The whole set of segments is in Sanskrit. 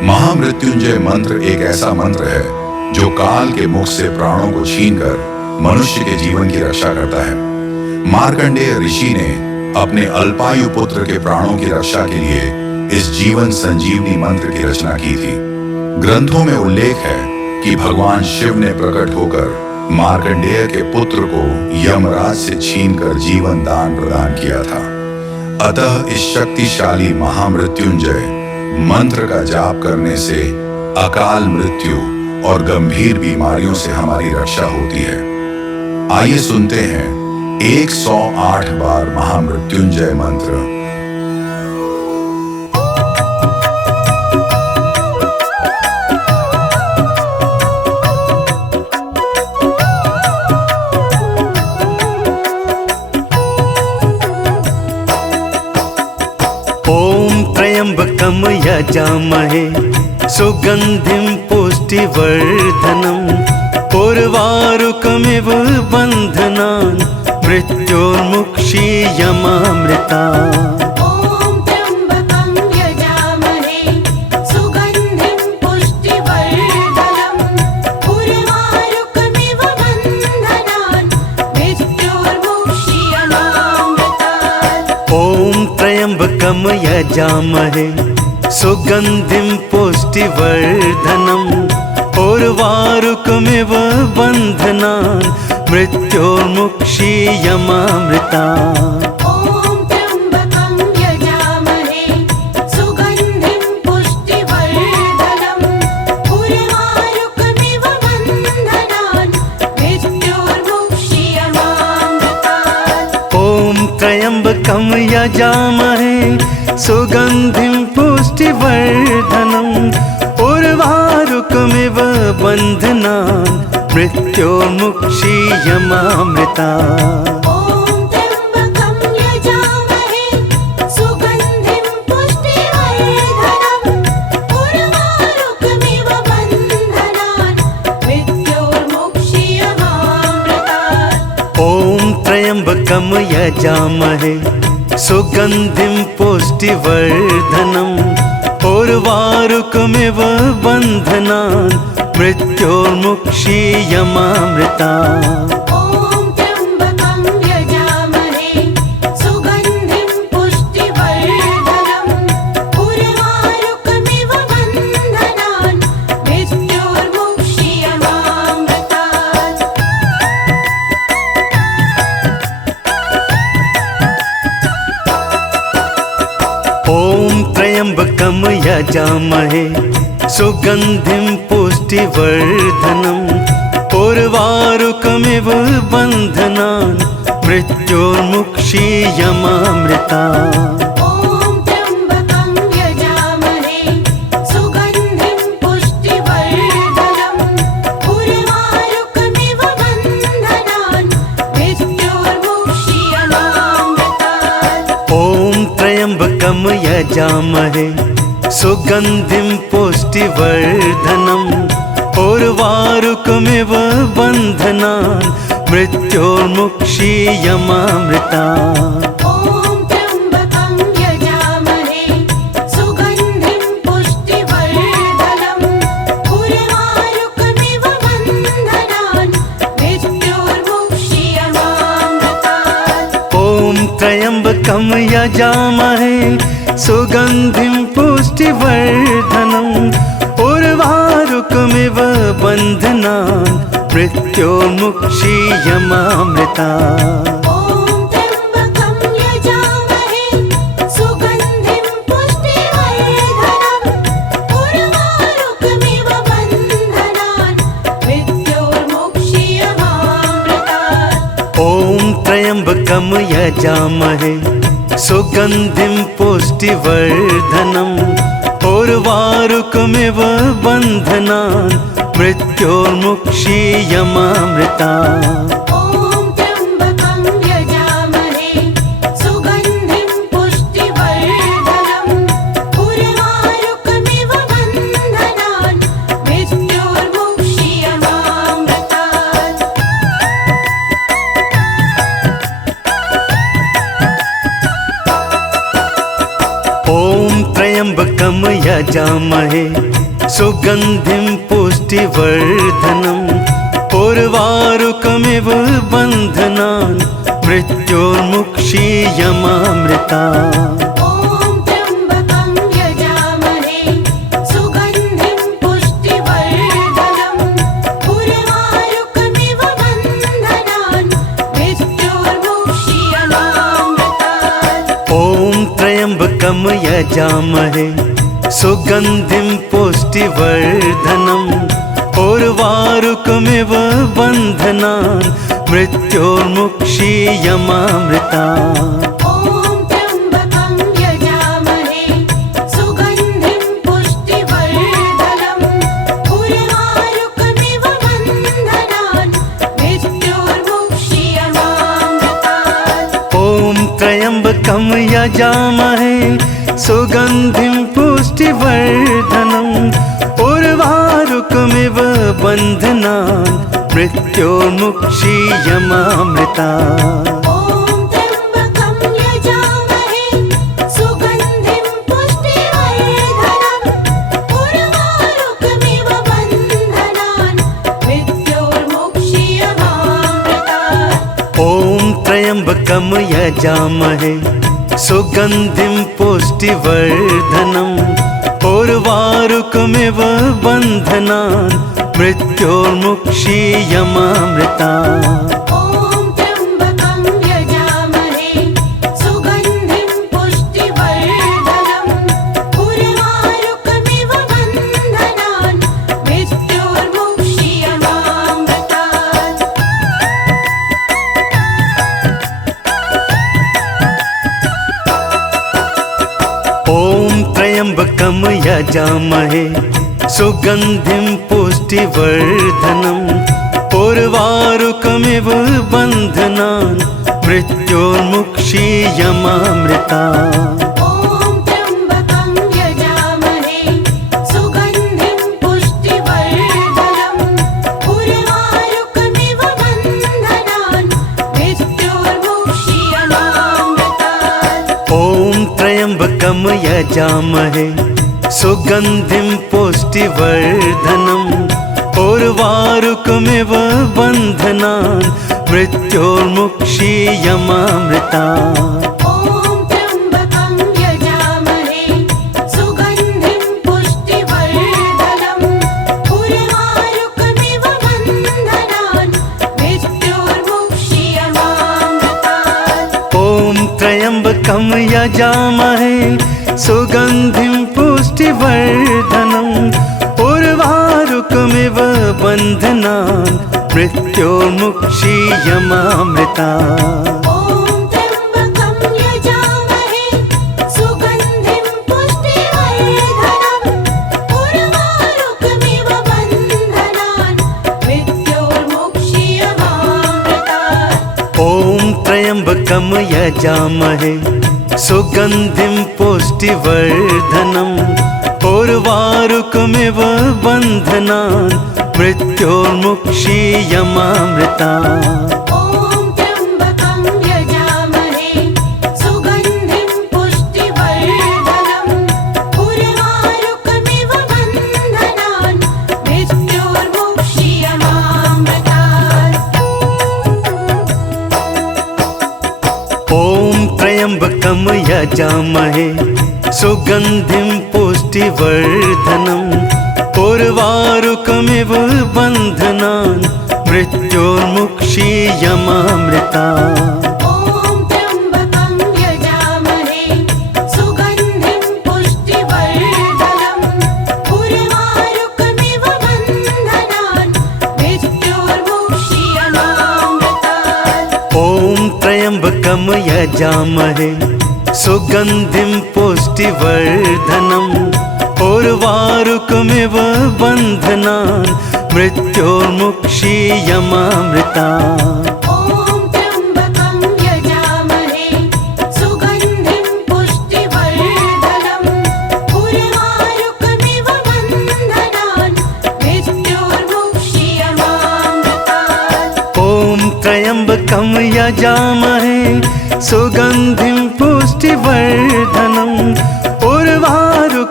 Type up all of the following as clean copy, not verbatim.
महामृत्युंजय मंत्र एक ऐसा मंत्र है जो काल के मुख से प्राणों को छीनकर मनुष्य के जीवन की रक्षा करता है। मार्कंडेय ऋषि ने अपने अल्पायु पुत्र के प्राणों की रक्षा के लिए इस जीवन संजीवनी मंत्र की रचना की थी। ग्रंथों में उल्लेख है कि भगवान शिव ने प्रकट होकर मार्कंडेय के पुत्र को यमराज से छीनकर जीवन दान प्रदान किया था। अतः इस शक्तिशाली महामृत्युंजय मंत्र का जाप करने से अकाल मृत्यु और गंभीर बीमारियों से हमारी रक्षा होती है। आइए सुनते हैं 108 बार महामृत्युंजय मंत्र। ओम त्र्यंबकम यजामहे सुगंधिं पुष्टिवर्धनम् उर्वारुकमिव बन्धनान् मृत्योर्मुक्षीयमामृतात्। ओम त्र्यंबकं यजामहे सुगंधिं पुष्टिवर्धनम् उर्वारुकमिव बन्धनान् मृत्योर्मुक्षीयमामृतात्। ओम त्र्यंबकम यजामहे सुगंधिं पुष्टिवर्धनम् उर्वारुकमिव बन्धनान् मृत्योर्मुक्षीयमामृतात्। ओम त्र्यंबकं यजामहे सुगंधिं पुष्टिवर्धनम् उर्वारुकमिव बन्धनान् मृत्योर्मुक्षीयमामृतात्। ओम त्र्यंबकम यजामहे सुगंधिं पुष्टिवर्धनम् उर्वारुकमिव बन्धनान् मृत्योर्मुक्षीयमामृतात्। ओम त्र्यंबकं यजामहे सुगंधिं पुष्टिवर्धनम् उर्वारुकमिव बन्धनान् मृत्योर्मुक्षीयमामृतात्। ओम त्र्यंबकम यजामहे सुगंधिं पुष्टिवर्धनम् उर्वारुकमिव बन्धनान् मृत्योर्मुक्षीयमामृतात्। ओम त्र्यंबकं यजामहे सुगंधिं पुष्टिवर्धनम् उर्वारुकमिव बन्धनान् मृत्योर्मुक्षीयमामृतात्। ओम त्र्यंबकम यजामहे सुगंधिं पुष्टिवर्धनम् उर्वारुकमिव बन्धनान् मृत्योर्मुक्षीयमामृतात्। ओम त्र्यंबकं यजामहे सुगंधिं पुष्टिवर्धनम् उर्वारुकमिव बन्धनान् मृत्योर्मुक्षीयमामृतात्। ओम त्र्यंबकम यजामहे सुगंधिं पुष्टिवर्धनम् उर्वारुकमिव बन्धनान् मृत्योर्मुक्षीयमामृतात्। ओम त्र्यंबकं यजामहे सुगंधिं पुष्टिवर्धनम् उर्वारुकमिव बन्धनान् मृत्योर्मुक्षीयमामृतात्। ओम त्र्यंबकम यजामहे सुगंधिं पुष्टिवर्धनम् उर्वारुकमिव बन्धनान् मृत्योर्मुक्षीयमामृतात्। ओम त्र्यंबकं यजामहे सुगंधिं पुष्टिवर्धनम् उर्वारुकमिव बन्धनान् मृत्योर्मुक्षीयमामृतात्। ओम त्र्यंबकम यजामहे सुगंधिं पुष्टिवर्धनम् उर्वारुकमिव बन्धनान् मृत्योर्मुक्षीयमामृतात्। ओम त्र्यंबकं यजामहे सुगंधिं पुष्टिवर्धनम् उर्वारुकमिव बन्धनान् मृत्योर्मुक्षीयमामृतात्। ओम त्र्यंबकम यजामहे यजामहे सुगन्धिं पुष्टिवर्धनम् उर्वारुकमिव बन्धनान् मृत्योर्मुक्षीयमामृता ॐ त्र्यम्बकं यजामहे सुगन्धिं पुष्टिवर्धनम् उर्वारुकमिव बन्धनान् मृत्योर्मुक्षीयमामृतात् ॐ त्र्यम्बकं यजामहे सुगन्धिं पुष्टिवर्धनम् उर्वारुकमिव बन्धनान् मृत्योर्मुक्षीयमामृता ॐ त्र्यम्बकं यजामहे सुगन्धिं पुष्टिवर्धनम् उर्वारुकमिव बन्धनान् मृत्योर्मुक्षीयमामृतात् ॐ त्र्यम्बकं यजामहे सुगन्धिं पुष्टिवर्धनम् उर्वारुकमिव बन्धनान् मृत्योर्मुक्षीयमामृता ॐ त्र्यम्बकं यजामहे सुगन्धिं पुष्टिवर्धनम् उर्वारुकमिव बन्धनान् मृत्योर्मुक्षीयमामृतात् ॐ त्र्यम्बकं यजामहे सुगन्धिं पुष्टिवर्धनम् उर्वारुकमिव बन्धनान् मृत्योर्मुक्षीयमामृता ॐ त्र्यम्बकं यजामहे सुगन्धिं पुष्टिवर्धनम् उर्वारुकमिव बन्धनान् मृत्योर्मुक्षीयमामृतात् ॐ त्र्यम्बकं यजामहे सुगन्धिं पुष्टिवर्धनम् उर्वारुकमिव बन्धनान् मृत्योर्मुक्षीयमामृता ॐ त्र्यम्बकं यजामहे सुगन्धिं पुष्टिवर्धनम् उर्वारुकमिव बन्धनान् मृत्योर्मुक्षीयमामृतात् ॐ त्र्यम्बकं यजामहे सुगन्धिं पुष्टिवर्धनम् उर्वारुकमिव बन्धनान् मृत्योर्मुक्षीयमामृता ॐ त्र्यम्बकं यजामहे सुगन्धिं पुष्टिवर्धनम् उर्वारुकमिव बन्धनान् मृत्योर्मुक्षीयमामृतात् ॐ त्र्यम्बकं यजामहे सुगन्धिं पुष्टिवर्धनम् उर्वारुकमिव बन्धनान् मृत्योर्मुक्षीयमामृता ॐ त्र्यम्बकं यजामहे सुगन्धिं पुष्टिवर्धनम् उर्वारुकमिव बन्धनान् मृत्योर्मुक्षीयमामृतात् ॐ त्र्यम्बकं यजामहे सुगन्धिं पुष्टिवर्धनम् उर्वारुकमिव बन्धनान् मृत्योर्मुक्षीयमामृता ॐ त्र्यम्बकं यजामहे सुगन्धिं पुष्टिवर्धनम् उर्वारुकमिव बन्धनान् मृत्योर्मुक्षीयमामृतात् ॐ त्र्यम्बकं यजामहे सुगन्धिं पुष्टिवर्धनम् उर्वारुकमिव बन्धनान् मृत्योर्मुक्षीयमामृता ॐ त्र्यम्बकं यजामहे सुगन्धिं पुष्टिवर्धनम् उर्वारुकमिव बन्धनान् मृत्योर्मुक्षीयमामृतात् ॐ त्र्यम्बकं यजामहे सुगन्धिं पुष्टिवर्धनम् उर्वारुकमिव बन्धनान् मृत्योर्मुक्षीयमामृता ॐ त्र्यम्बकं यजामहे सुगन्धिं पुष्टिवर्धनम् उर्वारुकमिव बन्धनान् मृत्योर्मुक्षीयमामृतात् ॐ त्र्यम्बकं यजामहे सुगन्धिं पुष्टिवर्धनम् उर्वारुकमिव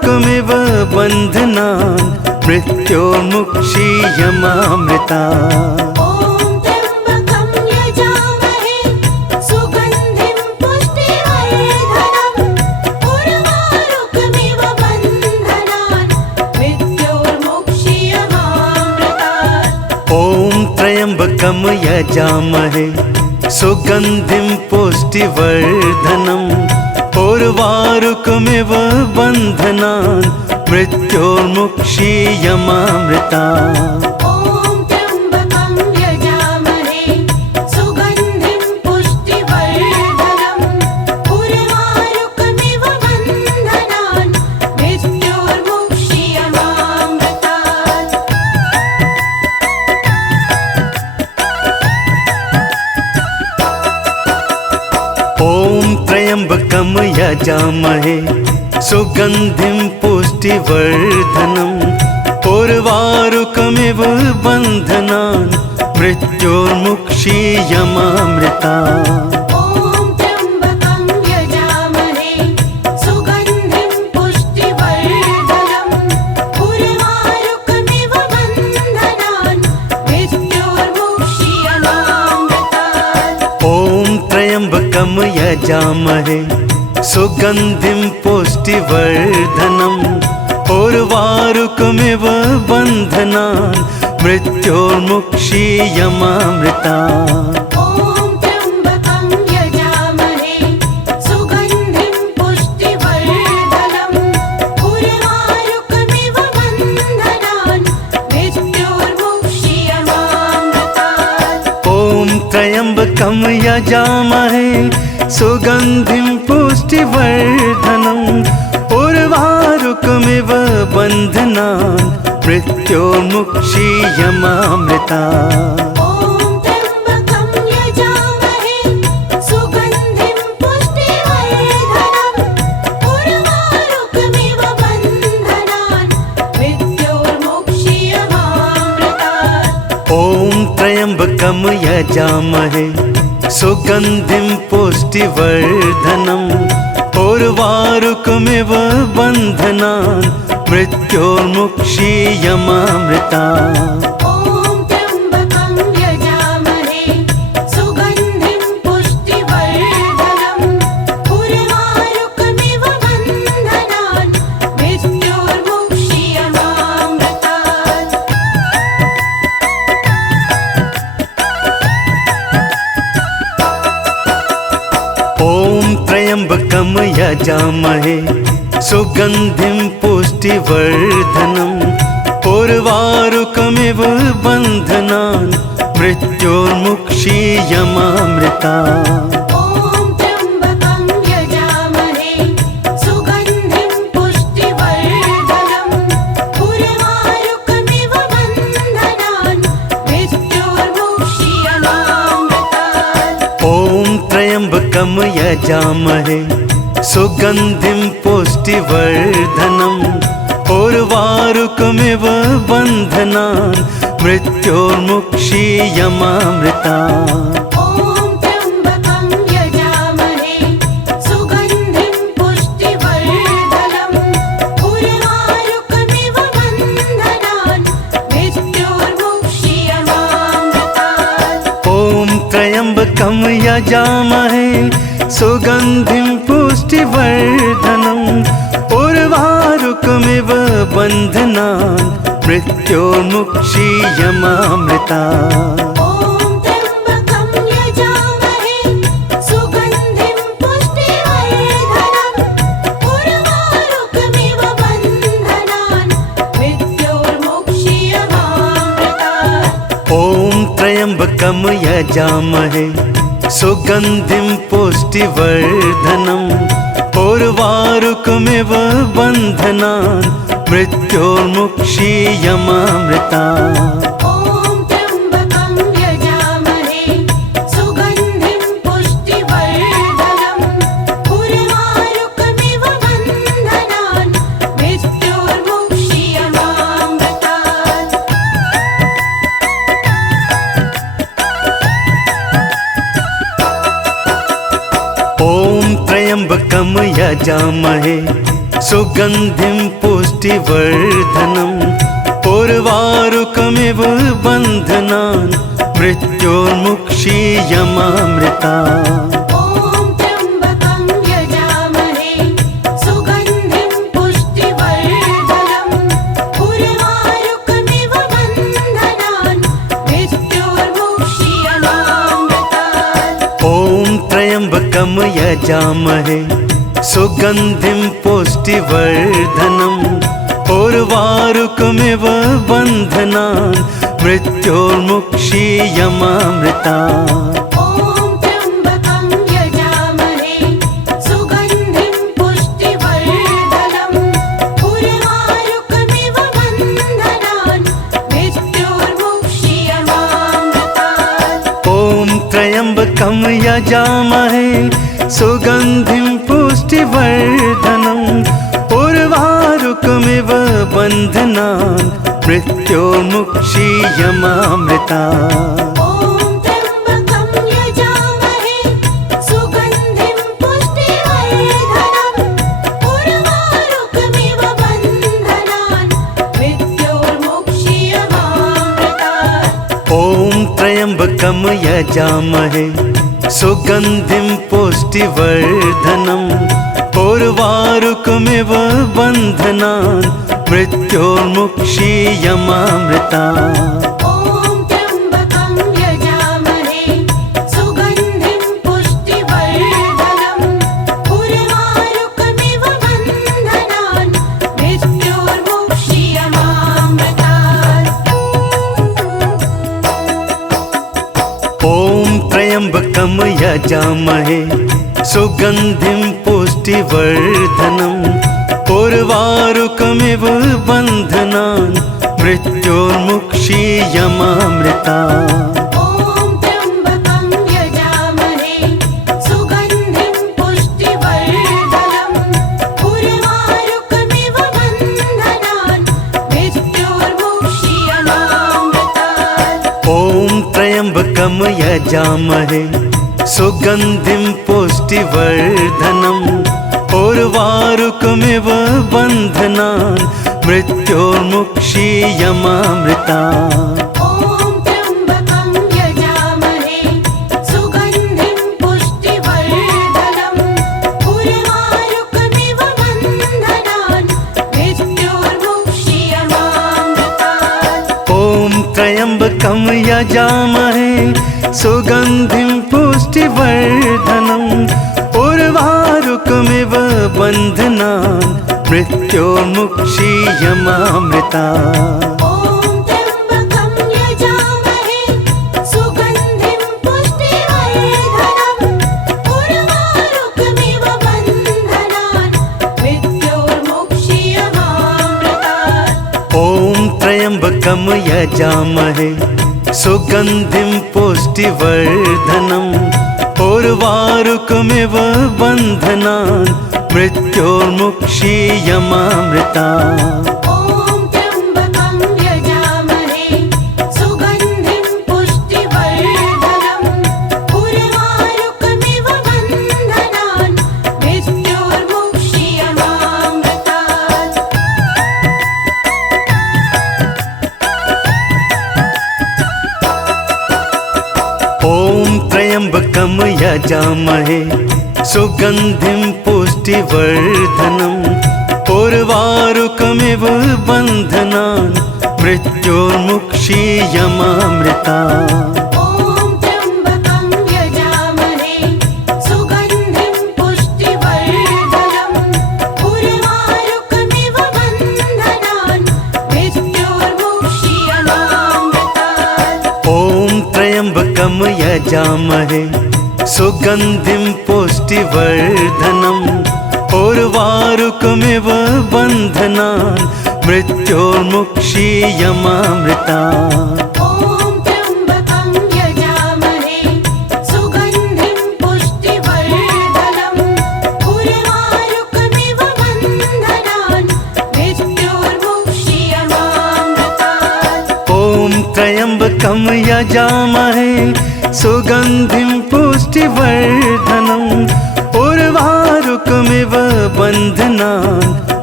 उर्वारुकमिव बन्धनान् मृत्योर्मुक्षीयमामृता ॐ त्र्यम्बकं यजामहे सुगन्धिं पुष्टिवर्धनम् उर्वारुकमिव बन्धनान् मृत्योर्मुक्षीयमामृतात् ॐ त्र्यम्बकं यजामहे सुगन्धिं पुष्टिवर्धनम् उर्वारुकमिव बन्धनान् मृत्योर्मुक्षीयमामृता ॐ त्र्यम्बकं यजामहे सुगन्धिं पुष्टिवर्धनम् उर्वारुकमिव बन्धनान् मृत्योर्मुक्षीयमामृतात् ॐ त्र्यम्बकं यजामहे सुगन्धिं पुष्टिवर्धनम् उर्वारुकमिव बन्धनान् मृत्योर्मुक्षीयमामृता ॐ त्र्यम्बकं यजामहे सुगन्धिं पुष्टिवर्धनम् उर्वारुकमिव बन्धनान् मृत्योर्मुक्षीयमामृतात् ॐ त्र्यम्बकं यजामहे सुगन्धिं पुष्टिवर्धनम् उर्वारुकमिव बन्धनान् मृत्योर्मुक्षीयमामृता ॐ त्र्यम्बकं यजामहे सुगन्धिं पुष्टिवर्धनम् उर्वारुकमिव बन्धनान् मृत्योर्मुक्षीयमामृतात् ॐ त्र्यम्बकं यजामहे सुगन्धिं पुष्टिवर्धनम् उर्वारुकमिव बन्धनान् मृत्योर्मुक्षीयमामृता ॐ त्र्यम्बकं यजामहे सुगन्धिं पुष्टिवर्धनम् उर्वारुकमिव बन्धनान् मृत्योर्मुक्षीयमामृतात् ॐ त्र्यम्बकं यजामहे सुगन्धिं पुष्टिवर्धनम् उर्वारुकमिव बन्धनान् मृत्योर्मुक्षीयमामृता ॐ त्र्यम्बकं यजामहे सुगन्धिं पुष्टिवर्धनम् उर्वारुकमिव बन्धनान् मृत्योर्मुक्षीयमामृतात् ॐ त्र्यम्बकं यजामहे सुगन्धिं पुष्टिवर्धनम् उर्वारुकमिव बन्धनान् मृत्योर्मुक्षीयमामृता ॐ त्र्यम्बकं यजामहे सुगन्धिं पुष्टिवर्धनम् उर्वारुकमिव बन्धनान् मृत्योर्मुक्षीयमामृतात् ॐ त्र्यम्बकं यजामहे सुगन्धिं पुष्टिवर्धनम् उर्वारुकमिव बन्धनान् मृत्योर्मुक्षीयमामृता ॐ त्र्यम्बकं यजामहे सुगन्धिं पुष्टिवर्धनम् उर्वारुकमिव बन्धनान् मृत्योर्मुक्षीयमामृतात् ॐ त्र्यम्बकं यजामहे सुगन्धिं पुष्टिवर्धनम् उर्वारुकमिव बन्धनान् मृत्योर्मुक्षीयमामृता ॐ त्र्यम्बकं यजामहे सुगन्धिं पुष्टिवर्धनम् उर्वारुकमिव बन्धनान् मृत्योर्मुक्षीयमामृतात् ॐ त्र्यम्बकं यजामहे सुगन्धिं पुष्टिवर्धनम् उर्वारुकमिव बन्धनान् मृत्योर्मुक्षीयमामृता ॐ त्र्यम्बकं यजामहे सुगन्धिं पुष्टिवर्धनम् उर्वारुकमिव बन्धनान् मृत्योर्मुक्षीयमामृतात् ॐ त्र्यम्बकं यजामहे सुगन्धिं पुष्टिवर्धनम् उर्वारुकमिव बन्धनान् मृत्योर्मुक्षीयमामृता। ॐ त्र्यम्बकं यजामहे सुगन्धिं पुष्टिवर्धनम् उर्वारुकमिव बन्धनान् मृत्योर्मुक्षीयमामृतात्। ॐ त्र्यम्बकं यजामहे सुगन्धिं पुष्टिवर्धनम् उर्वारुकमिव बन्धनान् मृत्योर्मुक्षीयमामृता। ॐ त्र्यम्बकं यजामहे सुगन्धिं पुष्टिवर्धनम् उर्वारुकमिव बन्धनान् मृत्योर्मुक्षीयमामृतात्। ॐ त्र्यम्बकं यजामहे सुगन्धिं पुष्टिवर्धनम् उर्वारुकमिव बन्धनान् मृत्योर्मुक्षीयमामृता। ॐ त्र्यम्बकं यजामहे सुगन्धिं पुष्टिवर्धनम् उर्वारुकमिव बन्धनान् मृत्योर्मुक्षीयमामृतात्। ॐ त्र्यम्बकं यजामहे सुगन्धिं पुष्टिवर्धनम् उर्वारुकमिव बन्धनान् मृत्योर्मुक्षीयमामृता। ॐ त्र्यम्बकं यजामहे सुगन्धिं पुष्टिवर्धनम् उर्वारुकमिव बन्धनान् मृत्योर्मुक्षीयमामृतात्। ॐ त्र्यम्बकं यजामहे सुगन्धिं पुष्टिवर्धनम् उर्वारुकमिव बन्धनान् मृत्योर्मुक्षीयमामृता। ॐ त्र्यम्बकं यजामहे सुगन्धिं पुष्टिवर्धनम् उर्वारुकमिव बन्धनान् मृत्योर्मुक्षीयमामृतात्। ॐ त्र्यम्बकं यजामहे सुगन्धिं पुष्टिवर्धनम् उर्वारुकमिव बन्धनान् मृत्योर्मुक्षीयमामृता। ॐ त्र्यम्बकं यजामहे सुगन्धिं पुष्टिवर्धनम् उर्वारुकमिव बन्धनान् मृत्योर्मुक्षीयमामृतात्। ॐ त्र्यम्बकं यजामहे सुगन्धिं पुष्टिवर्धनम् उर्वारुकमिव बन्धनान् मृत्योर्मुक्षीयमामृता। ॐ त्र्यम्बकं यजामहे सुगन्धिं पुष्टिवर्धनम् उर्वारुकमिव बन्धनान् मृत्योर्मुक्षीयमामृतात्। ॐ त्र्यम्बकं यजामहे सुगन्धिं पुष्टिवर्धनम् उर्वारुकमिव बन्धनान् मृत्योर्मुक्षीयमामृता। ॐ त्र्यम्बकं यजामहे सुगन्धिं पुष्टिवर्धनम् उर्वारुकमिव बन्धनान् मृत्योर्मुक्षीयमामृतात्। ॐ त्र्यम्बकं यजामहे सुगन्धिं पुष्टिवर्धनम् उर्वारुकमिव बन्धनान् मृत्योर्मुक्षीयमामृता। ॐ त्र्यम्बकं यजामहे सुगन्धिं पुष्टिवर्धनम् उर्वारुकमिव बन्धनान् मृत्योर्मुक्षीयमामृतात्। ॐ त्र्यम्बकं यजामहे सुगन्धिं पुष्टिवर्धनम् उर्वारुकमिव बन्धनान् मृत्योर्मुक्षीयमामृता। ॐ त्र्यम्बकं यजामहे सुगन्धिं पुष्टिवर्धनम् उर्वारुकमिव बन्धनान् मृत्योर्मुक्षीयमामृतात्। ॐ त्र्यम्बकं यजामहे सुगन्धिं पुष्टिवर्धनम् उर्वारुकमिव बन्धनान्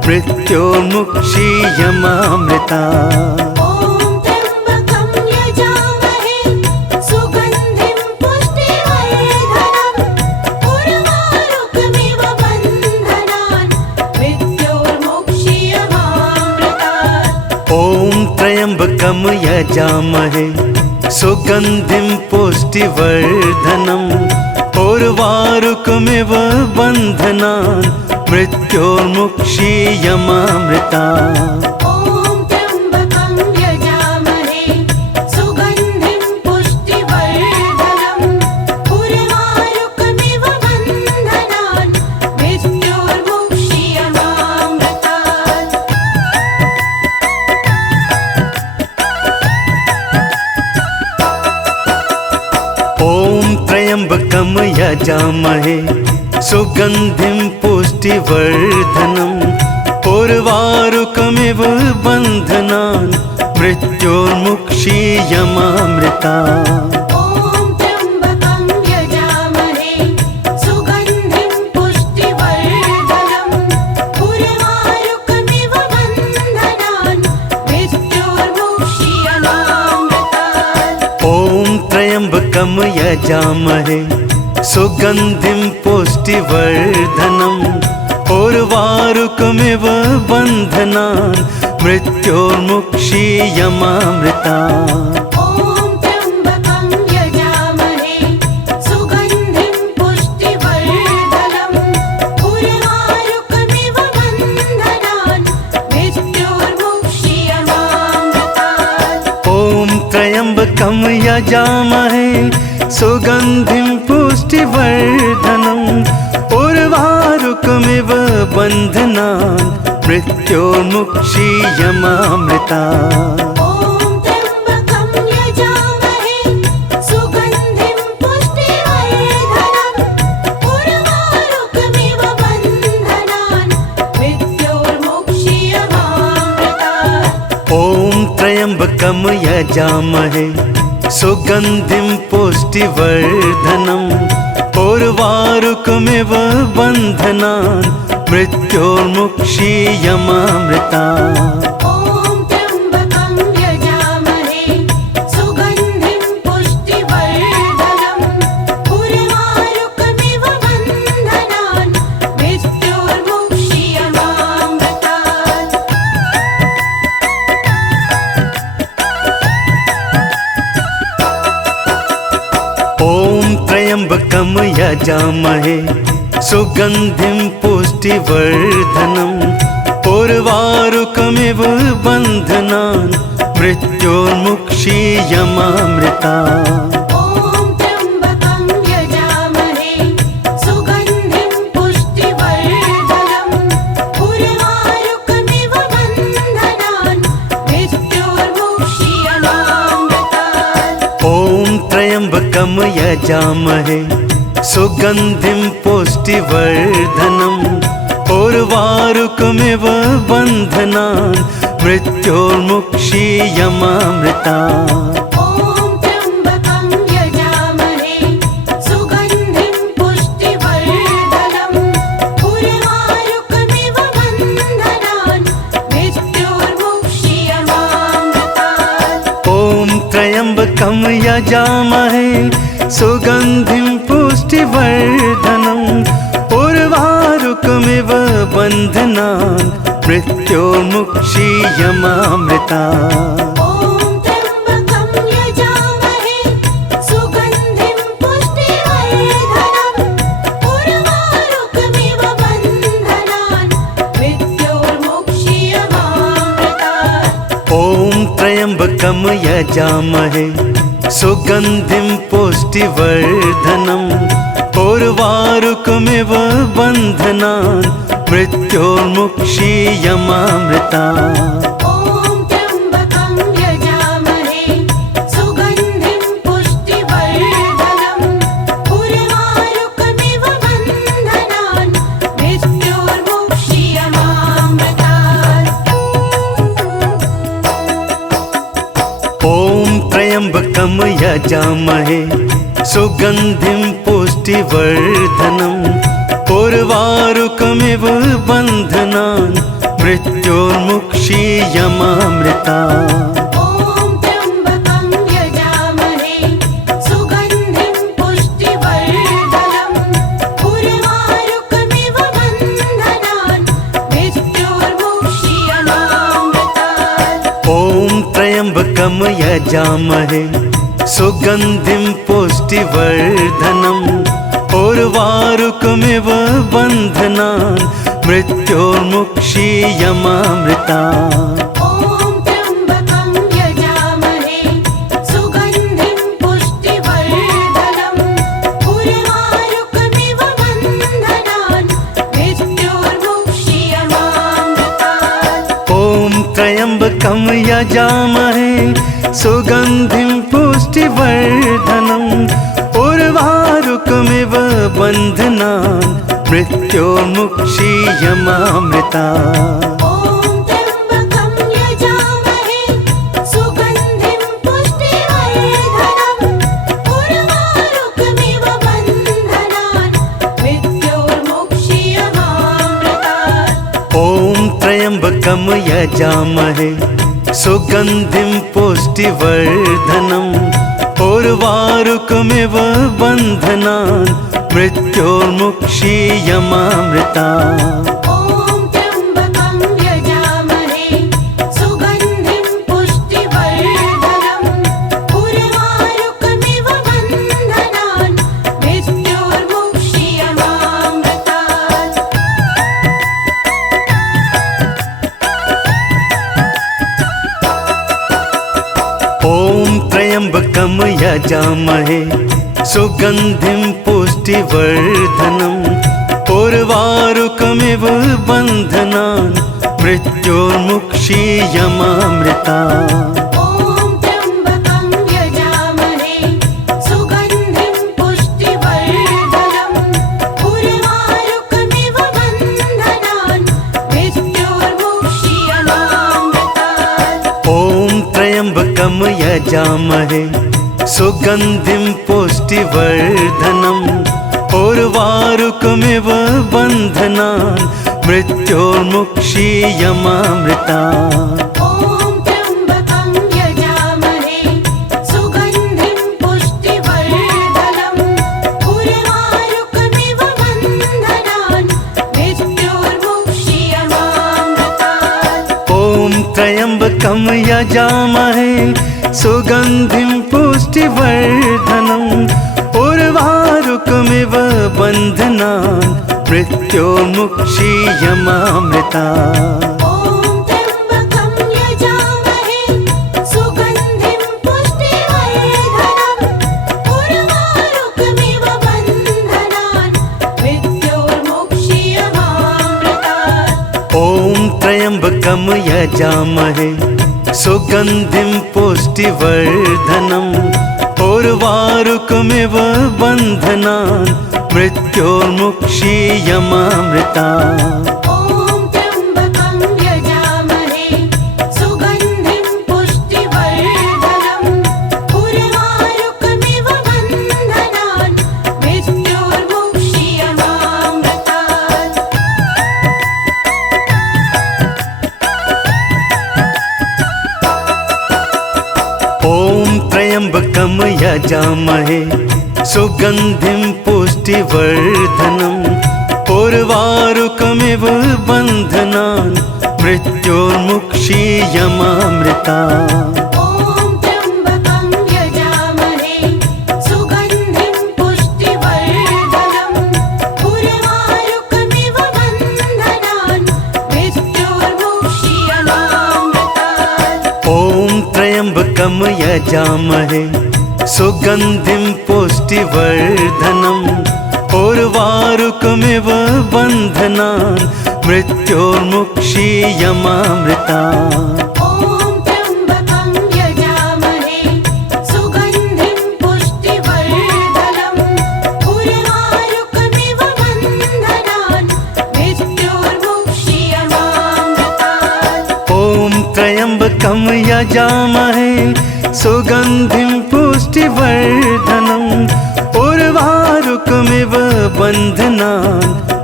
मृत्योर्मुक्षीयमामृता। ॐ त्र्यम्बकं यजामहे सुगन्धिं पुष्टिवर्धनम् उर्वारुकमिव बन्धनान् मृत्योर्मुक्षीयमामृतात्। ॐ त्र्यम्बकं यजामहे सुगन्धिं पुष्टिवर्धनम् उर्वारुकमिव बन्धनान् मृत्योर्मुक्षीयमामृता। ॐ त्र्यम्बकं यजामहे सुगन्धिं पुष्टिवर्धनम् उर्वारुकमिव बन्धनान् मृत्योर्मुक्षीयमामृतात्। ॐ त्र्यम्बकं यजामहे सुगन्धिं पुष्टिवर्धनम् उर्वारुकमिव बन्धनान् मृत्योर्मुक्षीयमामृता। ॐ त्र्यम्बकं यजामहे सुगन्धिं पुष्टिवर्धनम् उर्वारुकमिव बन्धनान् मृत्योर्मुक्षीयमामृतात्। ॐ त्र्यम्बकं यजामहे सुगन्धिं पुष्टिवर्धनम् उर्वारुकमिव बन्धनान् मृत्योर्मुक्षीयमामृता। ॐ त्र्यम्बकं यजामहे सुगन्धिं पुष्टिवर्धनम् उर्वारुकमिव बन्धनान् मृत्योर्मुक्षीयमामृतात्। ॐ त्र्यम्बकं यजामहे सुगन्धिं पुष्टिवर्धनम् उर्वारुकमिव बन्धनान् मृत्योर्मुक्षीयमामृता। ॐ त्र्यम्बकं यजामहे सुगन्धिं पुष्टिवर्धनम् उर्वारुकमिव बन्धनान् मृत्योर्मुक्षीयमामृतात्। ॐ त्र्यम्बकं यजामहे सुगन्धिं पुष्टिवर्धनम् उर्वारुकमिव बन्धनान् मृत्योर्मुक्षीयमामृता। ॐ त्र्यम्बकं यजामहे सुगन्धिं पुष्टिवर्धनम् उर्वारुकमिव बन्धनान् मृत्योर्मुक्षीयमामृतात्। ॐ त्र्यम्बकं यजामहे सुगन्धिं पुष्टिवर्धनम् उर्वारुकमिव बन्धनान् मृत्योर्मुक्षीयमामृता। ॐ त्र्यम्बकं यजामहे सुगन्धिं पुष्टिवर्धनम् उर्वारुकमिव बन्धनान् मृत्योर्मुक्षीयमामृतात्। ॐ त्र्यम्बकं यजामहे सुगन्धिं पुष्टिवर्धनम् उर्वारुकमिव बन्धनान् मृत्योर्मुक्षीयमामृता। ॐ त्र्यम्बकं यजामहे सुगन्धिं पुष्टिवर्धनम् उर्वारुकमिव बन्धनान् मृत्योर्मुक्षीयमामृतात्। ॐ त्र्यम्बकं यजामहे सुगन्धिं पुष्टिवर्धनम् उर्वारुकमिव बन्धनान् मृत्योर्मुक्षीयमामृता। ॐ त्र्यम्बकं यजामहे सुगन्धिं पुष्टिवर्धनम् उर्वारुकमिव बन्धनान् मृत्योर्मुक्षीयमामृतात्। ॐ त्र्यम्बकं यजामहे सुगन्धिं पुष्टिवर्धनम् उर्वारुकमिव बन्धनान् मृत्योर्मुक्षीयमामृता। ॐ त्र्यम्बकं यजामहे सुगन्धिं पुष्टिवर्धनम् उर्वारुकमिव बन्धनान् मृत्योर्मुक्षीयमामृतात्। ॐ त्र्यम्बकं यजामहे सुगन्धिं पुष्टिवर्धनम् उर्वारुकमिव बन्धनान् मृत्योर्मुक्षीयमामृता। ॐ त्र्यम्बकं यजामहे सुगन्धिं पुष्टिवर्धनम् उर्वारुकमिव बन्धनान् मृत्योर्मुक्षीयमामृतात्। ॐ त्र्यम्बकं यजामहे सुगन्धिं पुष्टिवर्धनम् उर्वारुकमिव बन्धनान् मृत्योर्मुक्षीयमामृता। ॐ त्र्यम्बकं यजामहे सुगन्धिं पुष्टिवर्धनम् उर्वारुकमिव बन्धनान् मृत्योर्मुक्षीयमामृतात्। ॐ त्र्यम्बकं यजामहे सुगन्धिं पुष्टिवर्धनम् उर्वारुकमिव बन्धनान् मृत्योर्मुक्षीयमामृता। ॐ त्र्यम्बकं यजामहे सुगन्धिं पुष्टिवर्धनम् उर्वारुकमिव बन्धनान् मृत्योर्मुक्षीयमामृतात्। ॐ त्र्यम्बकं यजामहे सुगन्धिं पुष्टिवर्धनम् उर्वारुकमिव बन्धनान् मृत्योर्मुक्षीयमामृता। ॐ त्र्यम्बकं यजामहे सुगन्धिं पुष्टिवर्धनम् उर्वारुकमिव बन्धनान् मृत्योर्मुक्षीयमामृतात्। ॐ त्र्यम्बकं यजामहे सुगन्धिं पुष्टिवर्धनम् उर्वारुकमिव बन्धनान् मृत्योर्मुक्षीयमामृता। ॐ त्र्यम्बकं यजामहे सुगन्धिं पुष्टिवर्धनम् उर्वारुकमिव बन्धनान् मृत्योर्मुक्षीयमामृतात्। ॐ त्र्यम्बकं यजामहे सुगन्धिं पुष्टिवर्धनम् उर्वारुकमिव बन्धनान् मृत्योर्मुक्षीयमामृता। ॐ त्र्यम्बकं यजामहे सुगन्धिं पुष्टिवर्धनम् उर्वारुकमिव बन्धनान् मृत्योर्मुक्षीयमामृतात्। ॐ त्र्यम्बकं यजामहे सुगन्धिं पुष्टिवर्धनम् उर्वारुकमिव बन्धनान् मृत्योर्मुक्षीयमामृता। ॐ त्र्यम्बकं यजामहे सुगन्धिं पुष्टिवर्धनम् उर्वारुकमिव बन्धनान् मृत्योर्मुक्षीयमामृतात्। ॐ त्र्यम्बकं यजामहे सुगन्धिं पुष्टिवर्धनम् उर्वारुकमिव बन्धनान् मृत्योर्मुक्षीयमामृता। ॐ त्र्यम्बकं यजामहे सुगन्धिं पुष्टिवर्धनम् उर्वारुकमिव बन्धनान् मृत्योर्मुक्षीयमामृतात्। ॐ त्र्यम्बकं यजामहे सुगन्धिं पुष्टिवर्धनम् उर्वारुकमिव बन्धनान् मृत्योर्मुक्षीयमामृता। ॐ त्र्यम्बकं यजामहे सुगन्धिं पुष्टिवर्धनम् उर्वारुकमिव बन्धनान् मृत्योर्मुक्षीयमामृतात्। ॐ त्र्यम्बकं यजामहे सुगन्धिं पुष्टिवर्धनम् उर्वारुकमिव बन्धनान् मृत्योर्मुक्षीयमामृता। ॐ त्र्यम्बकं यजामहे सुगन्धिं पुष्टिवर्धनम् उर्वारुकमिव बन्धनान् मृत्योर्मुक्षीयमामृतात्। ॐ त्र्यम्बकं यजामहे सुगन्धिं पुष्टिवर्धनम् उर्वारुकमिव बन्धनान्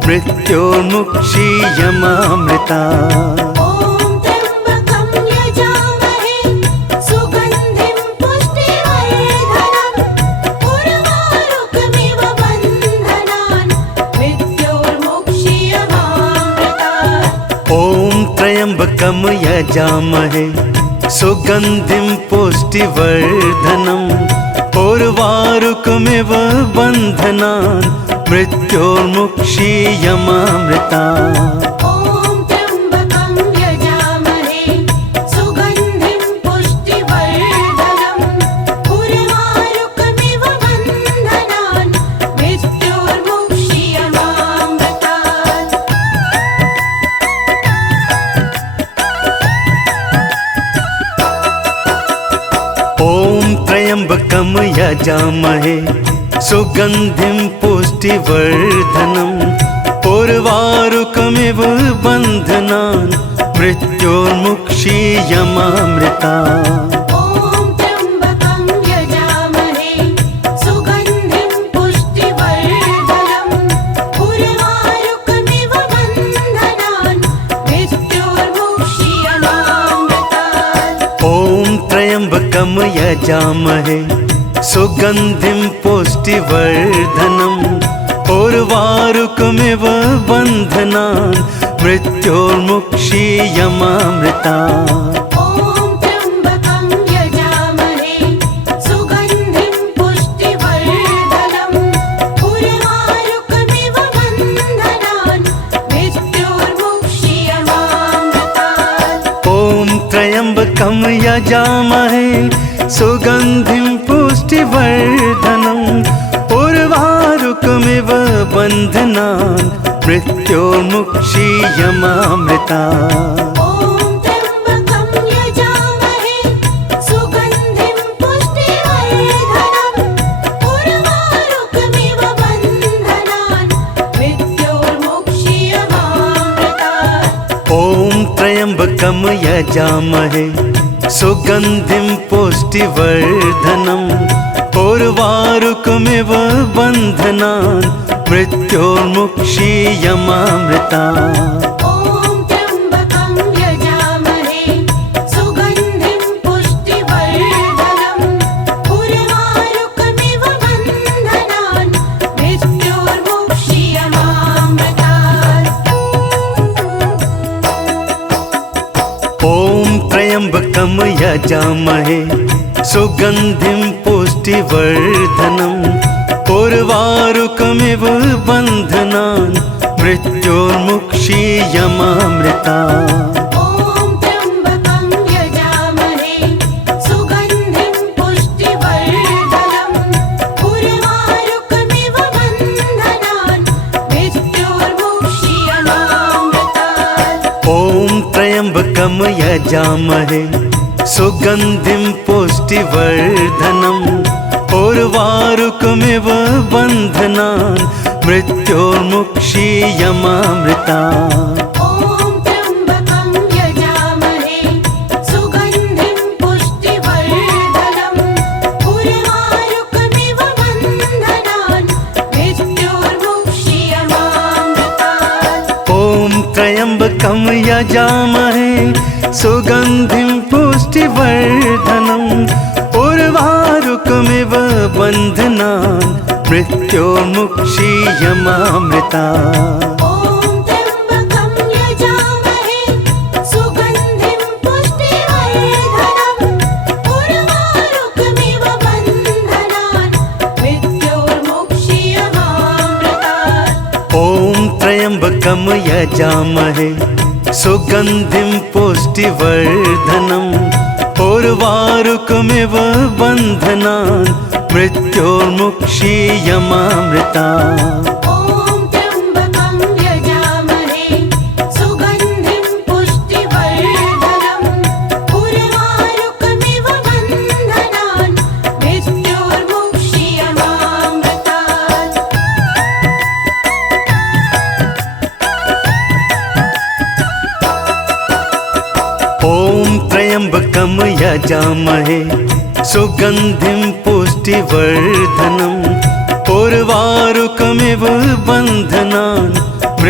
मृत्योर्मुक्षीयमामृता। ॐ त्र्यम्बकं यजामहे सुगन्धिं पुष्टिवर्धनम् उर्वारुकमिव बन्धनान् मृत्योर्मुक्षीयमामृतात्। ॐ त्र्यम्बकं यजामहे सुगन्धिं पुष्टिवर्धनम् उर्वारुकमिव बन्धनान् मृत्योर्मुक्षीयमामृता। ॐ त्र्यम्बकं यजामहे सुगन्धिं पुष्टिवर्धनम् उर्वारुकमिव बन्धनान् मृत्योर्मुक्षीयमामृतात्। ॐ त्र्यम्बकं यजामहे सुगन्धिं पुष्टिवर्धनम् उर्वारुकमिव बन्धनान् मृत्योर्मुक्षीयमामृता। ॐ त्र्यम्बकं यजामहे सुगन्धिं पुष्टिवर्धनम् उर्वारुकमिव बन्धनान् मृत्योर्मुक्षीयमामृतात्। ॐ त्र्यम्बकं यजामहे सुगन्धिं पुष्टिवर्धनम् उर्वारुकमिव बन्धनान् मृत्योर्मुक्षीयमामृता। ॐ त्र्यम्बकं यजामहे सुगन्धिं पुष्टिवर्धनम् उर्वारुकमिव बन्धनान् मृत्योर्मुक्षीयमामृतात्। ॐ त्र्यम्बकं यजामहे सुगन्धिं पुष्टिवर्धनम् उर्वारुकमिव बन्धनान् मृत्योर्मुक्षीयमामृता। ॐ त्र्यम्बकं यजामहे सुगन्धिं पुष्टिवर्धनम् उर्वारुकमिव बन्धनान् मृत्योर्मुक्षीयमामृतात्। ॐ त्र्यम्बकं यजामहे सुगन्धिं पुष्टिवर्धनम् उर्वारुकमिव बन्धनान् मृत्योर्मुक्षीयमामृता। ॐ त्र्यम्बकं यजामहे सुगन्धिं पुष्टिवर्धनम् उर्वारुकमिव बन्धनान् मृत्योर्मुक्षीयमामृतात्। ॐ त्र्यम्बकं यजामहे सुगन्धिं पुष्टिवर्धनम् उर्वारुकमिव बन्धनान् मृत्योर्मुक्षीयमामृता। ॐ त्र्यम्बकं यजामहे सुगन्धिं पुष्टिवर्धनम् उर्वारुकमिव बन्धनान् मृत्योर्मुक्षीयमामृतात्। ॐ त्र्यम्बकं यजामहे सुगन्धिं पुष्टिवर्धनम् उर्वारुकमिव बन्धनान् मृत्योर्मुक्षीयमामृता। ॐ त्र्यम्बकं यजामहे सुगन्धिं पुष्टिवर्धनम् उर्वारुकमिव बन्धनान् मृत्योर्मुक्षीयमामृतात्। ॐ त्र्यम्बकं यजामहे सुगन्धिं पुष्टिवर्धनम् उर्वारुकमिव बन्धनान् मृत्योर्मुक्षीयमामृता। ॐ त्र्यम्बकं यजामहे सुगन्धिं पुष्टिवर्धनम् उर्वारुकमिव बन्धनान् मृत्योर्मुक्षीयमामृतात्। ॐ त्र्यम्बकं यजामहे सुगन्धिं पुष्टिवर्धनम् उर्वारुकमिव बन्धनान् मृत्योर्मुक्षीयमामृता। ॐ त्र्यम्बकं यजामहे सुगन्धिं पुष्टिवर्धनम् उर्वारुकमिव बन्धनान् मृत्योर्मुक्षीयमामृतात्। त्र्यम्बकं यजामहे सुगन्धिं पुष्टिवर्धनम् उर्वारुकमिव बन्धनान्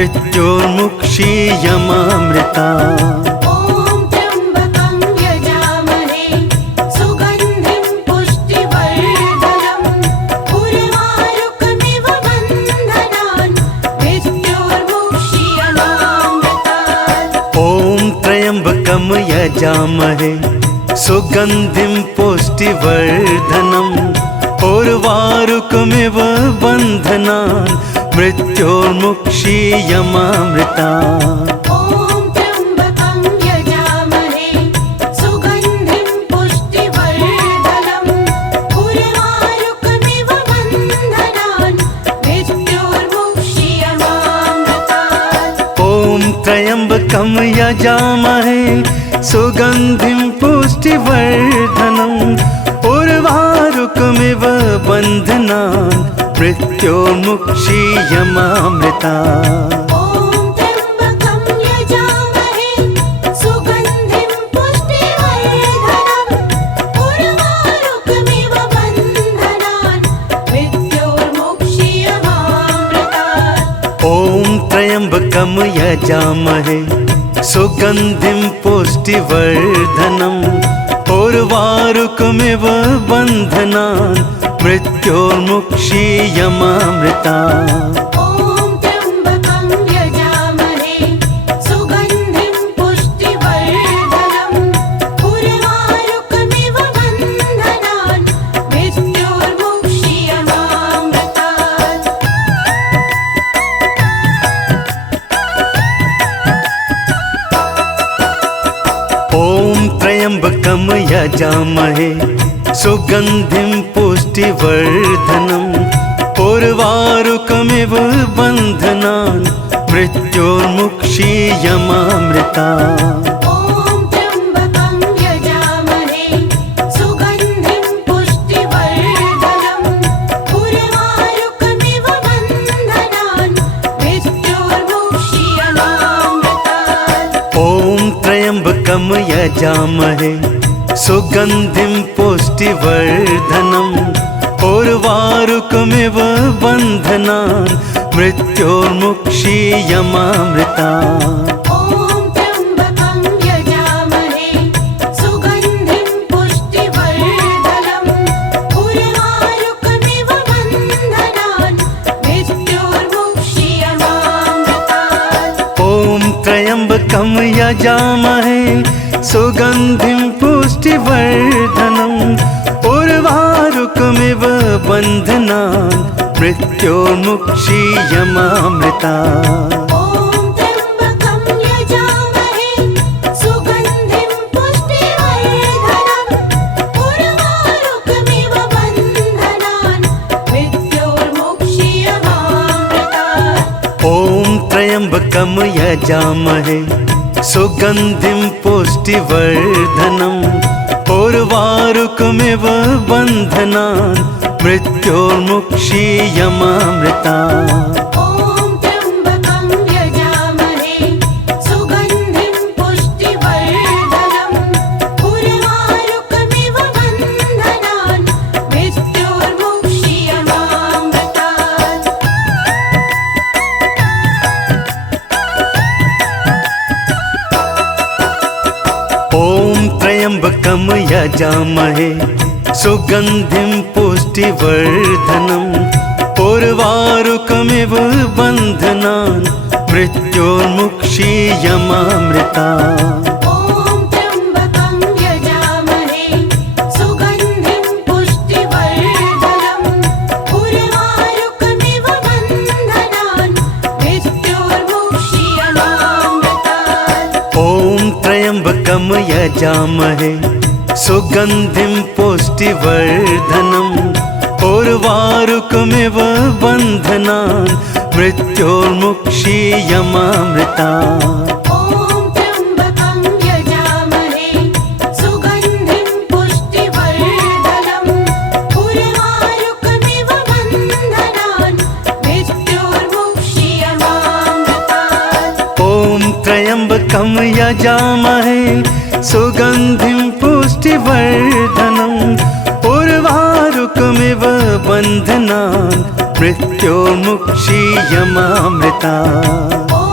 मृत्योर्मुक्षीयमामृता। ॐ त्र्यम्बकं यजामहे सुगन्धिं पुष्टिवर्धनम् उर्वारुकमिव बन्धनान् मृत्योर्मुक्षीयमामृतात्। ॐ त्र्यम्बकं यजामहे सुगन्धिं पुष्टिवर्धनम् उर्वारुकमिव बन्धनान् मृत्योर्मुक्षीयमामृता। ॐ त्र्यम्बकं यजामहे सुगन्धिं पुष्टिवर्धनम् उर्वारुकमिव बन्धनान् मृत्योर्मुक्षीयमामृतात्। ॐ त्र्यम्बकं यजामहे सुगन्धिं पुष्टिवर्धनम् उर्वारुकमिव बन्धनान् मृत्योर्मुक्षीयमामृता। ॐ त्र्यम्बकं यजामहे सुगन्धिं पुष्टिवर्धनम् उर्वारुकमिव बन्धनान् मृत्योर्मुक्षीयमामृतात्। ॐ त्र्यम्बकं यजामहे सुगन्धिं पुष्टिवर्धनम् उर्वारुकमिव बन्धनान् मृत्योर्मुक्षीयमामृता। ॐ त्र्यम्बकं यजामहे सुगन्धिं पुष्टिवर्धनम् उर्वारुकमिव बन्धनान् मृत्योर्मुक्षीयमामृतात्। ॐ त्र्यम्बकं यजामहे सुगन्धिं पुष्टिवर्धनम् उर्वारुकमिव बन्धनान् मृत्योर्मुक्षीयमामृता। ॐ त्र्यम्बकं यजामहे सुगन्धिं पुष्टिवर्धनम् उर्वारुकमिव बन्धनान् मृत्योर्मुक्षीयमामृतात्। ॐ त्र्यम्बकं यजामहे सुगन्धिं पुष्टिवर्धनम् उर्वारुकमिव बन्धनान् मृत्योर्मुक्षीयमामृता। ॐ त्र्यम्बकं यजामहे सुगन्धिं पुष्टिवर्धनम् उर्वारुकमिव बन्धनान् मृत्योर्मुक्षीयमामृतात्। ॐ त्र्यम्बकं यजामहे सुगन्धिं पुष्टिवर्धनम् उर्वारुकमिव बन्धनान् मृत्योर्मुक्षीयमामृता। ॐ त्र्यम्बकं यजामहे सुगन्धिं पुष्टिवर्धनम् उर्वारुकमिव बन्धनान् मृत्योर्मुक्षीयमामृतात्। ॐ त्र्यम्बकं यजामहे सुगन्धिं पुष्टिवर्धनम् उर्वारुकमिव बन्धनान् मृत्योर्मुक्षीयमामृता। ॐ त्र्यम्बकं यजामहे सुगन्धिं पुष्टिवर्धनम् उर्वारुकमिव बन्धनान् मृत्योर्मुक्षीयमामृतात्। ॐ त्र्यम्बकं यजामहे सुगन्धिं पुष्टिवर्धनम् उर्वारुकमिव बन्धनान् मृत्योर्मुक्षीयमामृता। ॐ त्र्यम्बकं यजामहे सुगन्धिं पुष्टिवर्धनम् उर्वारुकमिव बन्धनान् मृत्योर्मुक्षीयमामृतात्। ॐ त्र्यम्बकं यजामहे सुगन्धिं पुष्टिवर्धनम् उर्वारुकमिव बन्धनान् मृत्योर्मुक्षीयमामृता। ॐ त्र्यम्बकं यजामहे सुगन्धिं पुष्टिवर्धनम् उर्वारुकमिव बन्धनान् मृत्योर्मुक्षीयमामृतात्। ॐ त्र्यम्बकं यजामहे सुगन्धिं पुष्टिवर्धनम् उर्वारुकमिव बन्धनान् मृत्योर्मुक्षीयमामृता। ॐ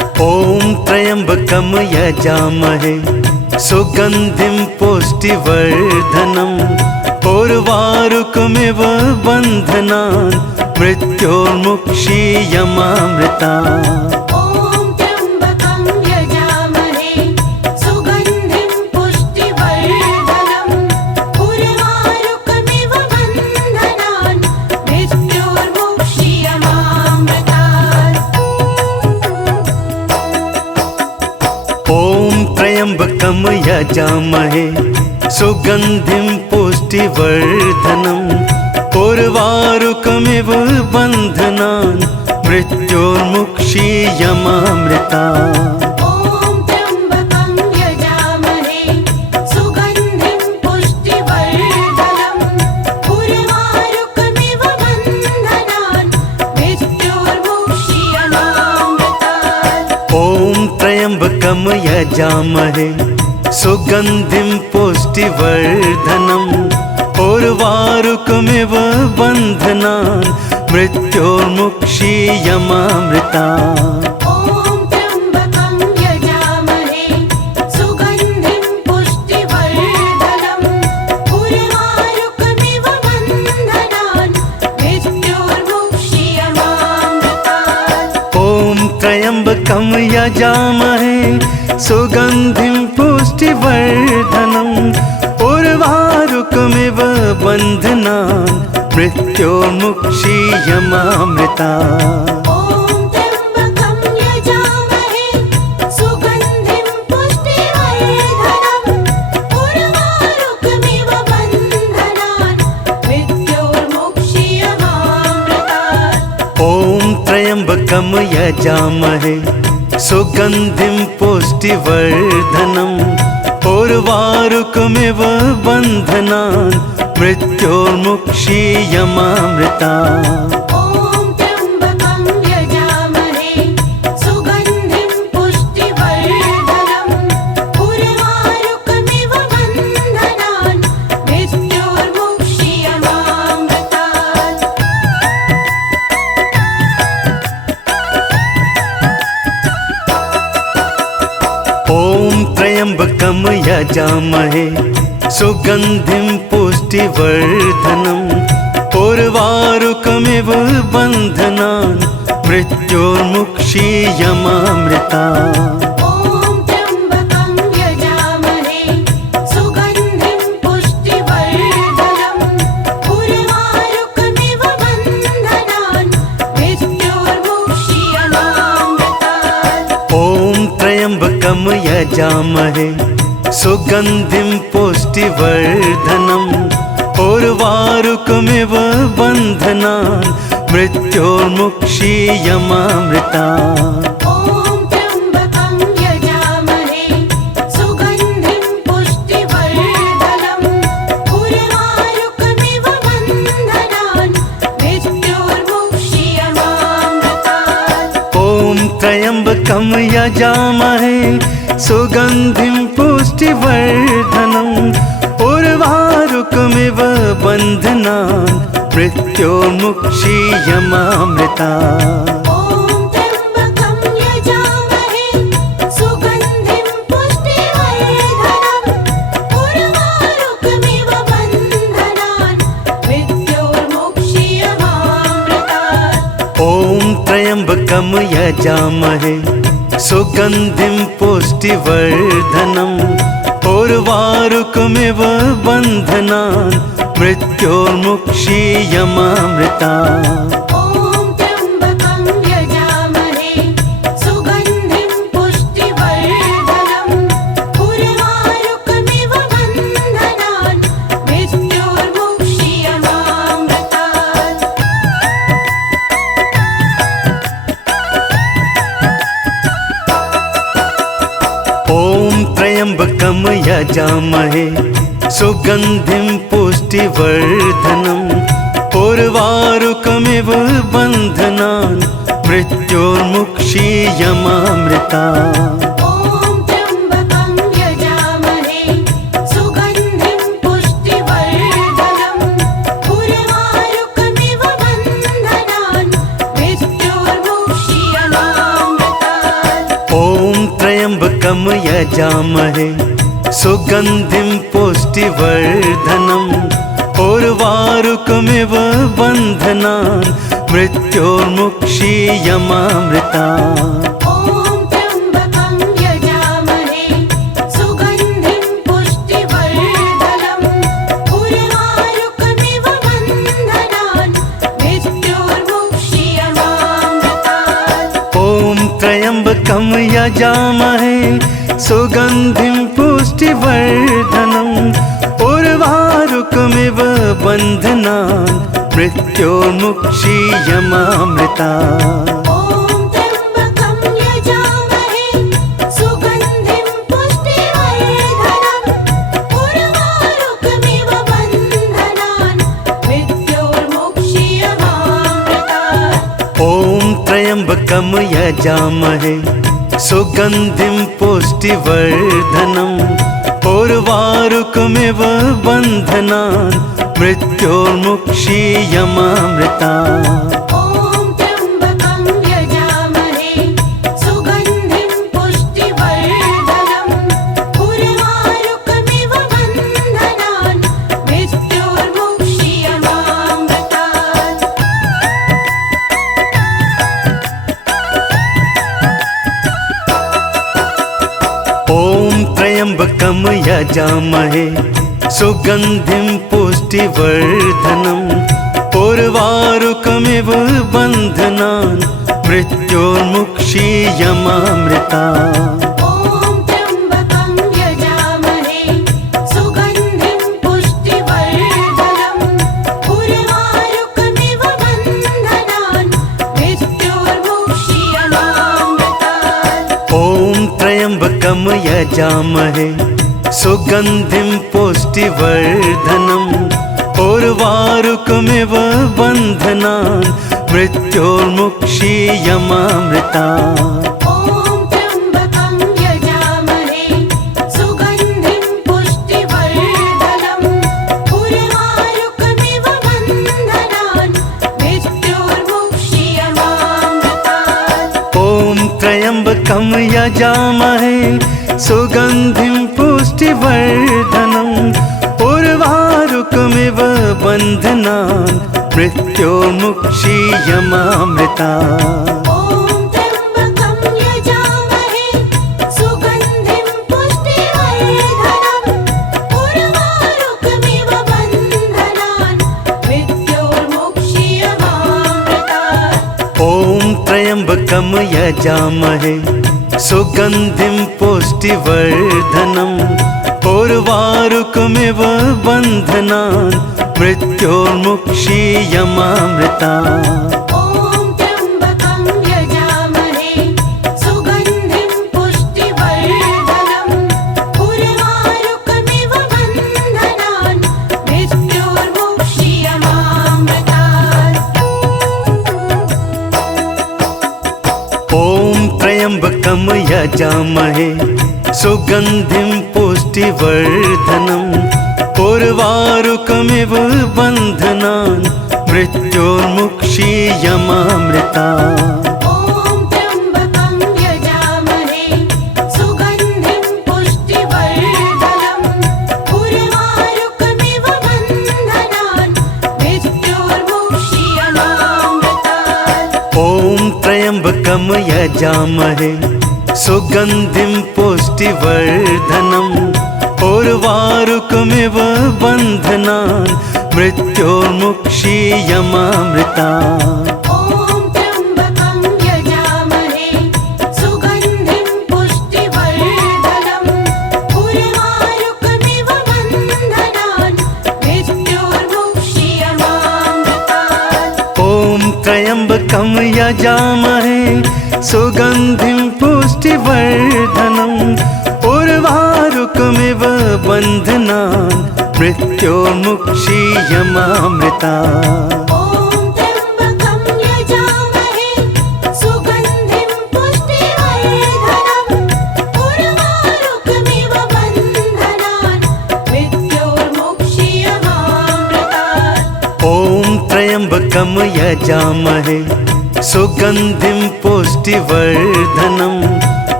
त्र्यम्बकं यजामहे सुगन्धिं पुष्टिवर्धनम् उर्वारुकमिव बन्धनान् मृत्योर्मुक्षीयमामृतात्। ॐ त्र्यम्बकं यजामहे सुगन्धिं पुष्टिवर्धनम् उर्वारुकमिव बन्धनान् मृत्योर्मुक्षीयमामृतात्। ॐ त्र्यम्बकं यजामहे सुगन्धिं पुष्टिवर्धनम् उर्वारुकमिव बन्धनान् मृत्योर्मुक्षीयमामृतात्। ॐ त्र्यम्बकं यजामहे सुगन्धिं पुष्टिवर्धनम् उर्वारुकमिव बन्धनान् मृत्योर्मुक्षीयमामृतात्। ॐ त्र्यम्बकं यजामहे सुगन्धिं पुष्टिवर्धनम् उर्वारुकमिव बन्धनान् मृत्योर्मुक्षीयमामृतात्। ॐ त्र्यम्बकं यजामहे सुगन्धिं पुष्टिवर्धनम् उर्वारुकमिव बन्धनान् मृत्योर्मुक्षीयमामृतात्। ॐ त्र्यम्बकं यजामहे सुगन्धिं पुष्टिवर्धनम् उर्वारुकमिव बन्धनान् मृत्योर्मुक्षीयमामृतात्। ॐ त्र्यम्बकं यजामहे सुगन्धिं पुष्टिवर्धनम् उर्वारुकमिव बन्धनान् मृत्योर्मुक्षीयमामृतात्। ॐ त्र्यम्बकं यजामहे सुगन्धिं पुष्टिवर्धनम् उर्वारुकमिव बन्धनान् मृत्योर्मुक्षीयमामृतात्। ॐ त्र्यम्बकं यजामहे सुगन्धिं पुष्टिवर्धनम् उर्वारुकमिव बन्धनान् मृत्योर्मुक्षीयमामृतात्। ॐ त्र्यम्बकं यजामहे सुगन्धिं पुष्टिवर्धनम् उर्वारुकमिव बन्धनान् मृत्योर्मुक्षीयमामृतात्। ॐ त्र्यम्बकं यजामहे सुगन्धिं पुष्टिवर्धनम् उर्वारुकमिव बन्धनान् मृत्योर्मुक्षीयमामृतात्। ॐ त्र्यम्बकं यजामहे सुगन्धिं पुष्टिवर्धनम् उर्वारुकमिव बन्धनान् मृत्योर्मुक्षीयमामृतात्। ॐ त्र्यम्बकं यजामहे सुगन्धिं पुष्टिवर्धनम् उर्वारुकमिव बन्धनान् मृत्योर्मुक्षीयमामृतात्। ॐ त्र्यम्बकं यजामहे सुगन्धिं पुष्टिवर्धनम् उर्वारुकमिव बन्धनान् मृत्योर्मुक्षीयमामृतात्। ॐ त्र्यम्बकं यजामहे सुगन्धिं पुष्टिवर्धनम् उर्वारुकमिव बन्धनान् मृत्योर्मुक्षीयमामृतात्। ॐ त्र्यम्बकं यजामहे सुगन्धिं पुष्टिवर्धनम् उर्वारुकमिव बन्धनान् मृत्योर्मुक्षीयमामृतात्। ॐ त्र्यम्बकं यजामहे सुगन्धिं पुष्टिवर्धनम् उर्वारुकमिव बन्धनान् मृत्योर्मुक्षीयमामृतात्। ॐ त्र्यम्बकं यजामहे सुगन्धिं पुष्टिवर्धनम् उर्वारुकमिव बन्धनान् मृत्योर्मुक्षीयमामृतात्। ॐ त्र्यम्बकं यजामहे सुगन्धिं पुष्टिवर्धनम् उर्वारुकमिव बन्धनान् मृत्योर्मुक्षीयमामृतात्। ॐ त्र्यम्बकं यजामहे सुगन्धिं पुष्टिवर्धनम् उर्वारुकमिव बन्धनान् मृत्योर्मुक्षीयमामृतात्। ॐ त्र्यम्बकं यजामहे सुगन्धिं पुष्टिवर्धनम् उर्वारुकमिव बन्धनान् मृत्योर्मुक्षीयमामृतात्। ॐ त्र्यम्बकं यजामहे सुगन्धिं पुष्टिवर्धनम् उर्वारुकमिव बन्धनान् मृत्योर्मुक्षीयमामृतात्। ॐ त्र्यम्बकं यजामहे सुगन्धिं पुष्टिवर्धनम् उर्वारुकमिव बन्धनान् मृत्योर्मुक्षीयमामृतात्। ॐ त्र्यम्बकं यजामहे सुगन्धिं पुष्टिवर्धनम् उर्वारुकमिव बन्धनान् मृत्योर्मुक्षीयमामृतात्। ॐ त्र्यम्बकं यजामहे सुगन्धिं पुष्टिवर्धनम् उर्वारुकमिव बन्धनान् मृत्योर्मुक्षीयमामृतात्। ॐ त्र्यम्बकं यजामहे सुगन्धिं पुष्टिवर्धनम् उर्वारुकमिव बन्धनान् मृत्योर्मुक्षीयमामृतात्। ॐ त्र्यम्बकं यजामहे सुगन्धिं पुष्टिवर्धनम् उर्वारुकमिव बन्धनान् मृत्योर्मुक्षीयमामृतात्। ॐ त्र्यम्बकं यजामहे सुगन्धिं पुष्टिवर्धनम् उर्वारुकमिव बन्धनान् मृत्योर्मुक्षीयमामृतात्। ॐ त्र्यम्बकं यजामहे सुगन्धिं पुष्टिवर्धनम् उर्वारुकमिव बन्धनान् मृत्योर्मुक्षीयमामृतात्। ॐ त्र्यम्बकं यजामहे सुगन्धिं पुष्टिवर्धनम् उर्वारुकमिव बन्धनान् मृत्योर्मुक्षीयमामृतात्। ॐ त्र्यम्बकं यजामहे सुगन्धिं पुष्टिवर्धनम् उर्वारुकमिव बन्धनान् मृत्योर्मुक्षीयमामृतात्। ॐ त्र्यम्बकं यजामहे सुगन्धिं पुष्टिवर्धनम् उर्वारुकमिव बन्धनान् मृत्योर्मुक्षीयमामृतात्। ॐ त्र्यम्बकं यजामहे सुगन्धिं पुष्टिवर्धनम् उर्वारुकमिव बन्धनान् मृत्योर्मुक्षीयमामृतात्। ॐ त्र्यम्बकं यजामहे सुगन्धिं पुष्टिवर्धनम् उर्वारुकमिव बन्धनान् मृत्योर्मुक्षीयमामृतात्। ॐ त्र्यम्बकं यजामहे सुगन्धिं पुष्टिवर्धनम् उर्वारुकमिव बन्धनान् मृत्योर्मुक्षीयमामृतात्। ॐ त्र्यम्बकं यजामहे सुगन्धिं पुष्टिवर्धनम् उर्वारुकमिव बन्धनान् मृत्योर्मुक्षीयमामृतात्। ॐ त्र्यम्बकं यजामहे सुगन्धिं पुष्टिवर्धनम् उर्वारुकमिव बन्धनान् मृत्योर्मुक्षीयमामृतात्। ॐ त्र्यम्बकं यजामहे सुगन्धिं पुष्टिवर्धनम् उर्वारुकमिव बन्धनान् मृत्योर्मुक्षीयमामृतात्। ॐ त्र्यम्बकं यजामहे सुगन्धिं पुष्टिवर्धनम् उर्वारुकमिव बन्धनान् मृत्योर्मुक्षीयमामृतात्। ॐ त्र्यम्बकं यजामहे सुगन्धिं पुष्टिवर्धनम्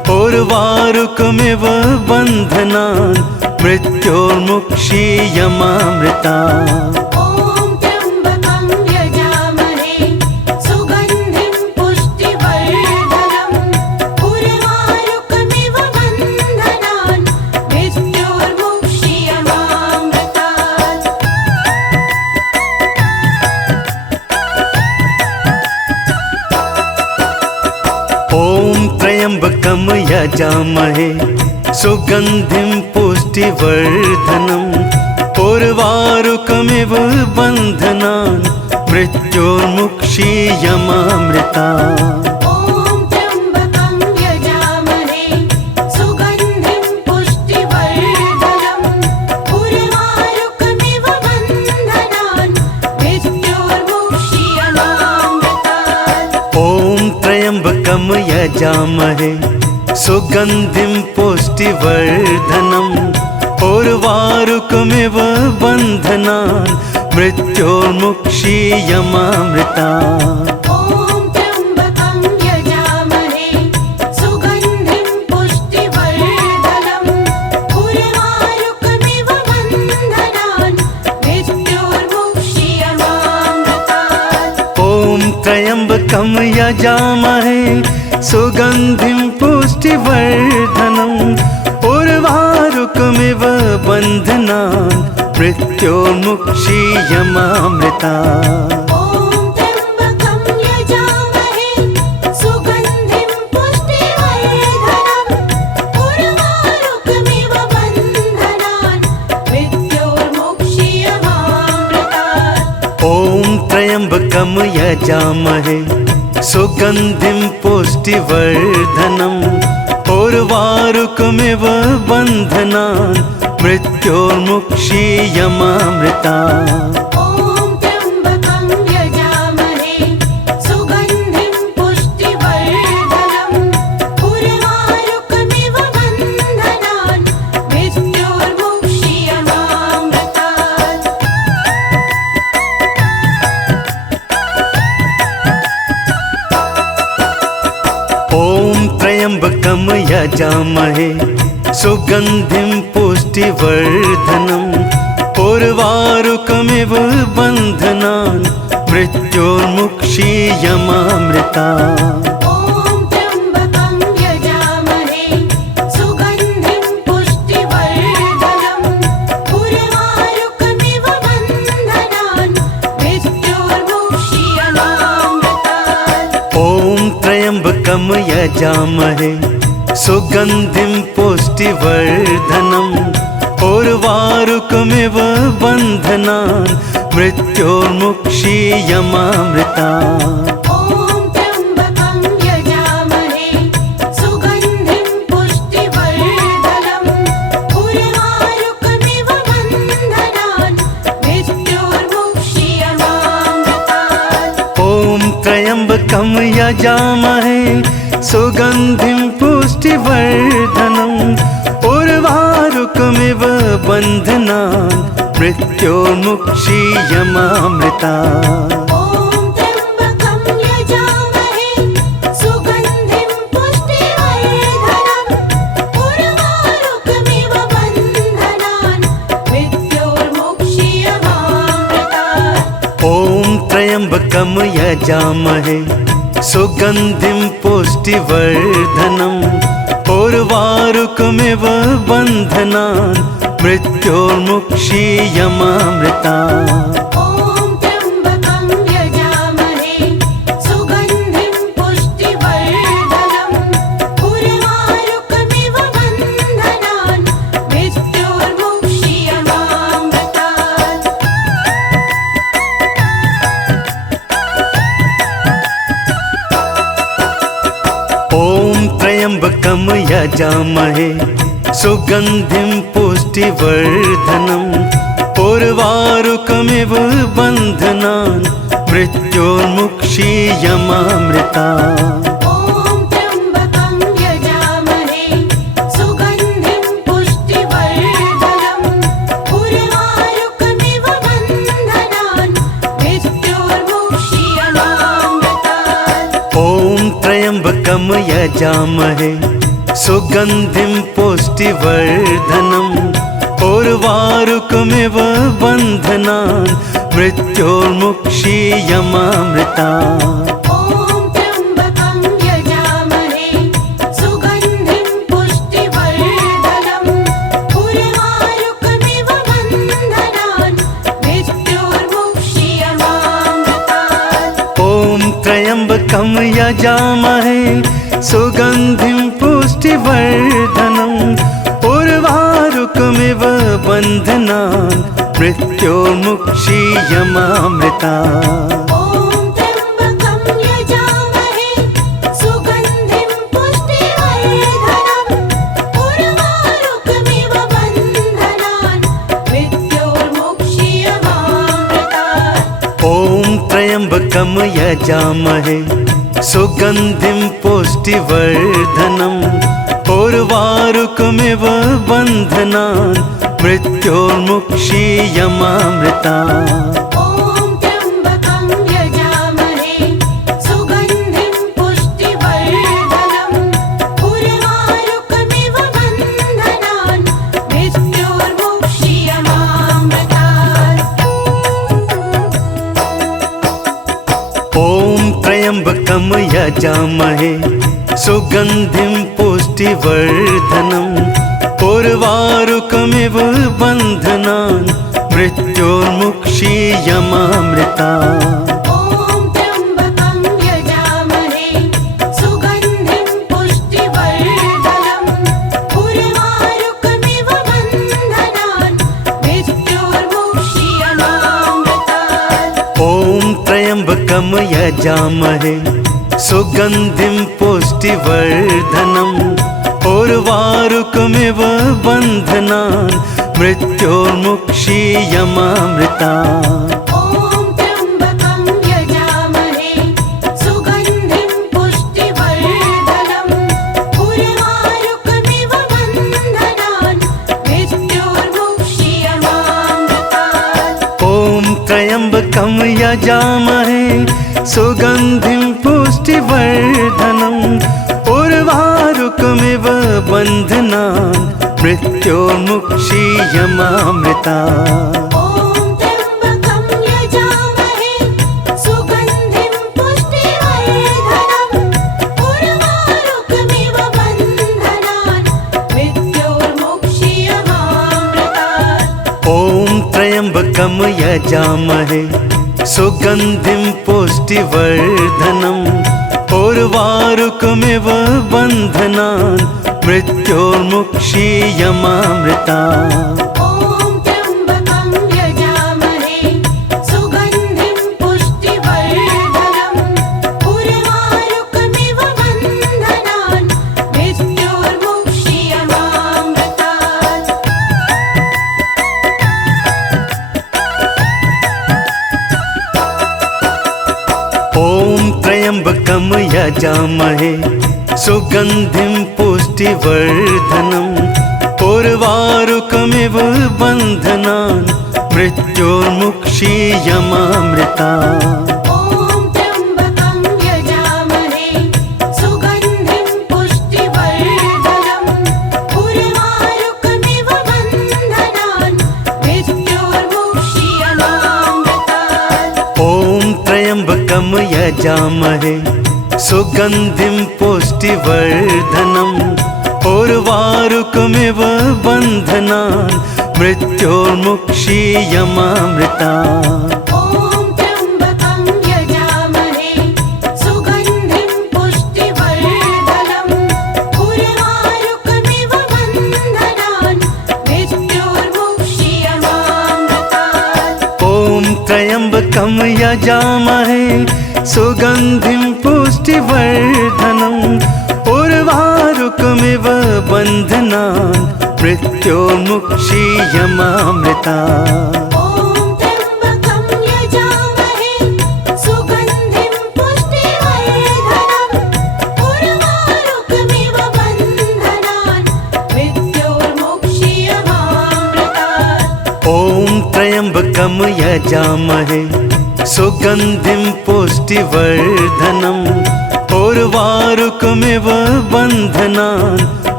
उर्वारुकमिव बन्धनान् मृत्योर्मुक्षीयमामृता ॐ त्र्यम्बकं यजामहे सुगन्धिं पुष्टिवर्धनम् उर्वारुकमिव बन्धनान् मृत्योर्मुक्षीयमामृतात् ॐ त्र्यम्बकं यजामहे सुगन्धिं पुष्टिवर्धनम् उर्वारुकमिव बन्धनान् मृत्योर्मुक्षीयमामृता ॐ त्र्यम्बकं यजामहे सुगन्धिं पुष्टिवर्धनम् उर्वारुकमिव बन्धनान् मृत्योर्मुक्षीयमामृतात् ॐ त्र्यम्बकं यजामहे सुगन्धिं पुष्टिवर्धनम् उर्वारुकमिव बन्धनान् मृत्योर्मुक्षीयमामृता ॐ त्र्यम्बकं यजामहे सुगन्धिं पुष्टिवर्धनम् उर्वारुकमिव बन्धनान् मृत्योर्मुक्षीयमामृतात् ॐ त्र्यम्बकं यजामहे सुगन्धिं पुष्टिवर्धनम् उर्वारुकमिव बन्धनान् मृत्योर्मुक्षीयमामृता ॐ त्र्यम्बकं यजामहे सुगन्धिं पुष्टिवर्धनम् उर्वारुकमिव बन्धनान् मृत्योर्मुक्षीयमामृतात् ॐ त्र्यम्बकं यजामहे सुगन्धिं पुष्टिवर्धनम् उर्वारुकमिव बन्धनान् मृत्योर्मुक्षीयमामृता ॐ त्र्यम्बकं यजामहे सुगन्धिं पुष्टिवर्धनम् उर्वारुकमिव बन्धनान् मृत्योर्मुक्षीयमामृतात् ॐ त्र्यम्बकं यजामहे सुगन्धिं पुष्टिवर्धनम् उर्वारुकमिव बन्धनान् मृत्योर्मुक्षीयमामृता ॐ त्र्यम्बकं यजामहे सुगन्धिं पुष्टिवर्धनम् उर्वारुकमिव बन्धनान् मृत्योर्मुक्षीयमामृतात् ॐ त्र्यम्बकं यजामहे सुगन्धिं पुष्टिवर्धनम् उर्वारुकमिव बन्धनान् मृत्योर्मुक्षीयमामृता ॐ त्र्यम्बकं यजामहे सुगन्धिं पुष्टिवर्धनम् उर्वारुकमिव बन्धनान् मृत्योर्मुक्षीयमामृतात् ॐ त्र्यम्बकं यजामहे सुगन्धिं पुष्टिवर्धनम् उर्वारुकमिव बन्धनान् मृत्योर्मुक्षीयमामृता ॐ त्र्यम्बकं यजामहे सुगन्धिं पुष्टिवर्धनम् उर्वारुकमिव बन्धनान् मृत्योर्मुक्षीयमामृतात् ॐ त्र्यम्बकं यजामहे सुगन्धिं पुष्टिवर्धनम् उर्वारुकमिव बन्धनान् मृत्योर्मुक्षीयमामृता ॐ त्र्यम्बकं यजामहे सुगन्धिं पुष्टिवर्धनम् उर्वारुकमिव बन्धनान् मृत्योर्मुक्षीयमामृतात् ॐ त्र्यम्बकं यजामहे सुगन्धिं पुष्टिवर्धनम् उर्वारुकमिव बन्धनान् मृत्योर्मुक्षीयमामृता ॐ त्र्यम्बकं यजामहे सुगन्धिं पुष्टिवर्धनम् उर्वारुकमिव बन्धनान् मृत्योर्मुक्षीयमामृतात् ॐ त्र्यम्बकं यजामहे सुगन्धिं पुष्टिवर्धनम् उर्वारुकमिव बन्धनान् मृत्योर्मुक्षीयमामृतात्। ॐ त्र्यम्बकं यजामहे सुगन्धिं पुष्टिवर्धनम् उर्वारुकमिव बन्धनान् मृत्योर्मुक्षीयमामृतात्। ॐ त्र्यम्बकं यजामहे सुगन्धिं पुष्टिवर्धनम् उर्वारुकमिव बन्धनान् मृत्योर्मुक्षीयमामृतात्। ॐ त्र्यम्बकं यजामहे सुगन्धिं पुष्टिवर्धनम् उर्वारुकमिव बन्धनान् मृत्योर्मुक्षीयमामृतात्। ॐ त्र्यम्बकं यजामहे सुगन्धिं पुष्टिवर्धनम् उर्वारुकमिव बन्धनान् मृत्योर्मुक्षीयमामृतात्। ॐ त्र्यम्बकं यजामहे सुगन्धिं पुष्टिवर्धनम् उर्वारुकमिव बन्धनान् मृत्योर्मुक्षीयमामृतात्। ॐ त्र्यम्बकं यजामहे सुगन्धिं पुष्टिवर्धनम् उर्वारुकमिव बन्धनान् मृत्योर्मुक्षीयमामृतात्। ॐ त्र्यम्बकं यजामहे सुगन्धिं पुष्टिवर्धनम् उर्वारुकमिव बन्धनान् मृत्योर्मुक्षीयमामृतात्। ॐ त्र्यम्बकं यजामहे सुगन्धिं पुष्टिवर्धनम् उर्वारुकमिव बन्धनान् मृत्योर्मुक्षीयमामृतात्। ॐ त्र्यम्बकं यजामहे सुगन्धिं पुष्टिवर्धनम् उर्वारुकमिव बन्धनान् मृत्योर्मुक्षीयमामृतात्। ॐ त्र्यम्बकं यजामहे सुगन्धिं पुष्टिवर्धनम् उर्वारुकमिव बन्धनान् मृत्योर्मुक्षीयमामृतात्। ॐ त्र्यम्बकं यजामहे सुगन्धिं पुष्टिवर्धनम् उर्वारुकमिव बन्धनान् मृत्योर्मुक्षीयमामृतात्। ॐ त्र्यम्बकं यजामहे सुगन्धिं पुष्टिवर्धनम् उर्वारुकमिव बन्धनान् मृत्योर्मुक्षीयमामृतात्। ॐ त्र्यम्बकं यजामहे सुगन्धिं पुष्टिवर्धनम् उर्वारुकमिव बन्धनान् मृत्योर्मुक्षीयमामृतात्। ॐ त्र्यम्बकं यजामहे सुगन्धिं पुष्टिवर्धनम् उर्वारुकमिव बन्धनान् मृत्योर्मुक्षीयमामृतात्। ॐ त्र्यम्बकं यजामहे सुगन्धिं पुष्टिवर्धनम् उर्वारुकमिव बन्धनान् मृत्योर्मुक्षीयमामृतात्। ॐ त्र्यम्बकं यजामहे सुगन्धिं पुष्टिवर्धनम् उर्वारुकमिव बन्धनान् मृत्योर्मुक्षीयमामृतात्। ॐ त्र्यम्बकं यजामहे सुगन्धिं पुष्टिवर्धनम् उर्वारुकमिव बन्धनान् मृत्योर्मुक्षीयमामृतात्। ॐ त्र्यम्बकं यजामहे सुगन्धिं पुष्टिवर्धनम् उर्वारुकमिव बन्धनान् मृत्योर्मुक्षीयमामृतात्। ॐ त्र्यम्बकं यजामहे सुगन्धिं पुष्टिवर्धनम् उर्वारुकमिव बन्धनान् मृत्योर्मुक्षीयमामृतात्। ॐ त्र्यम्बकं यजामहे सुगन्धिं पुष्टिवर्धनम् उर्वारुकमिव बन्धनान्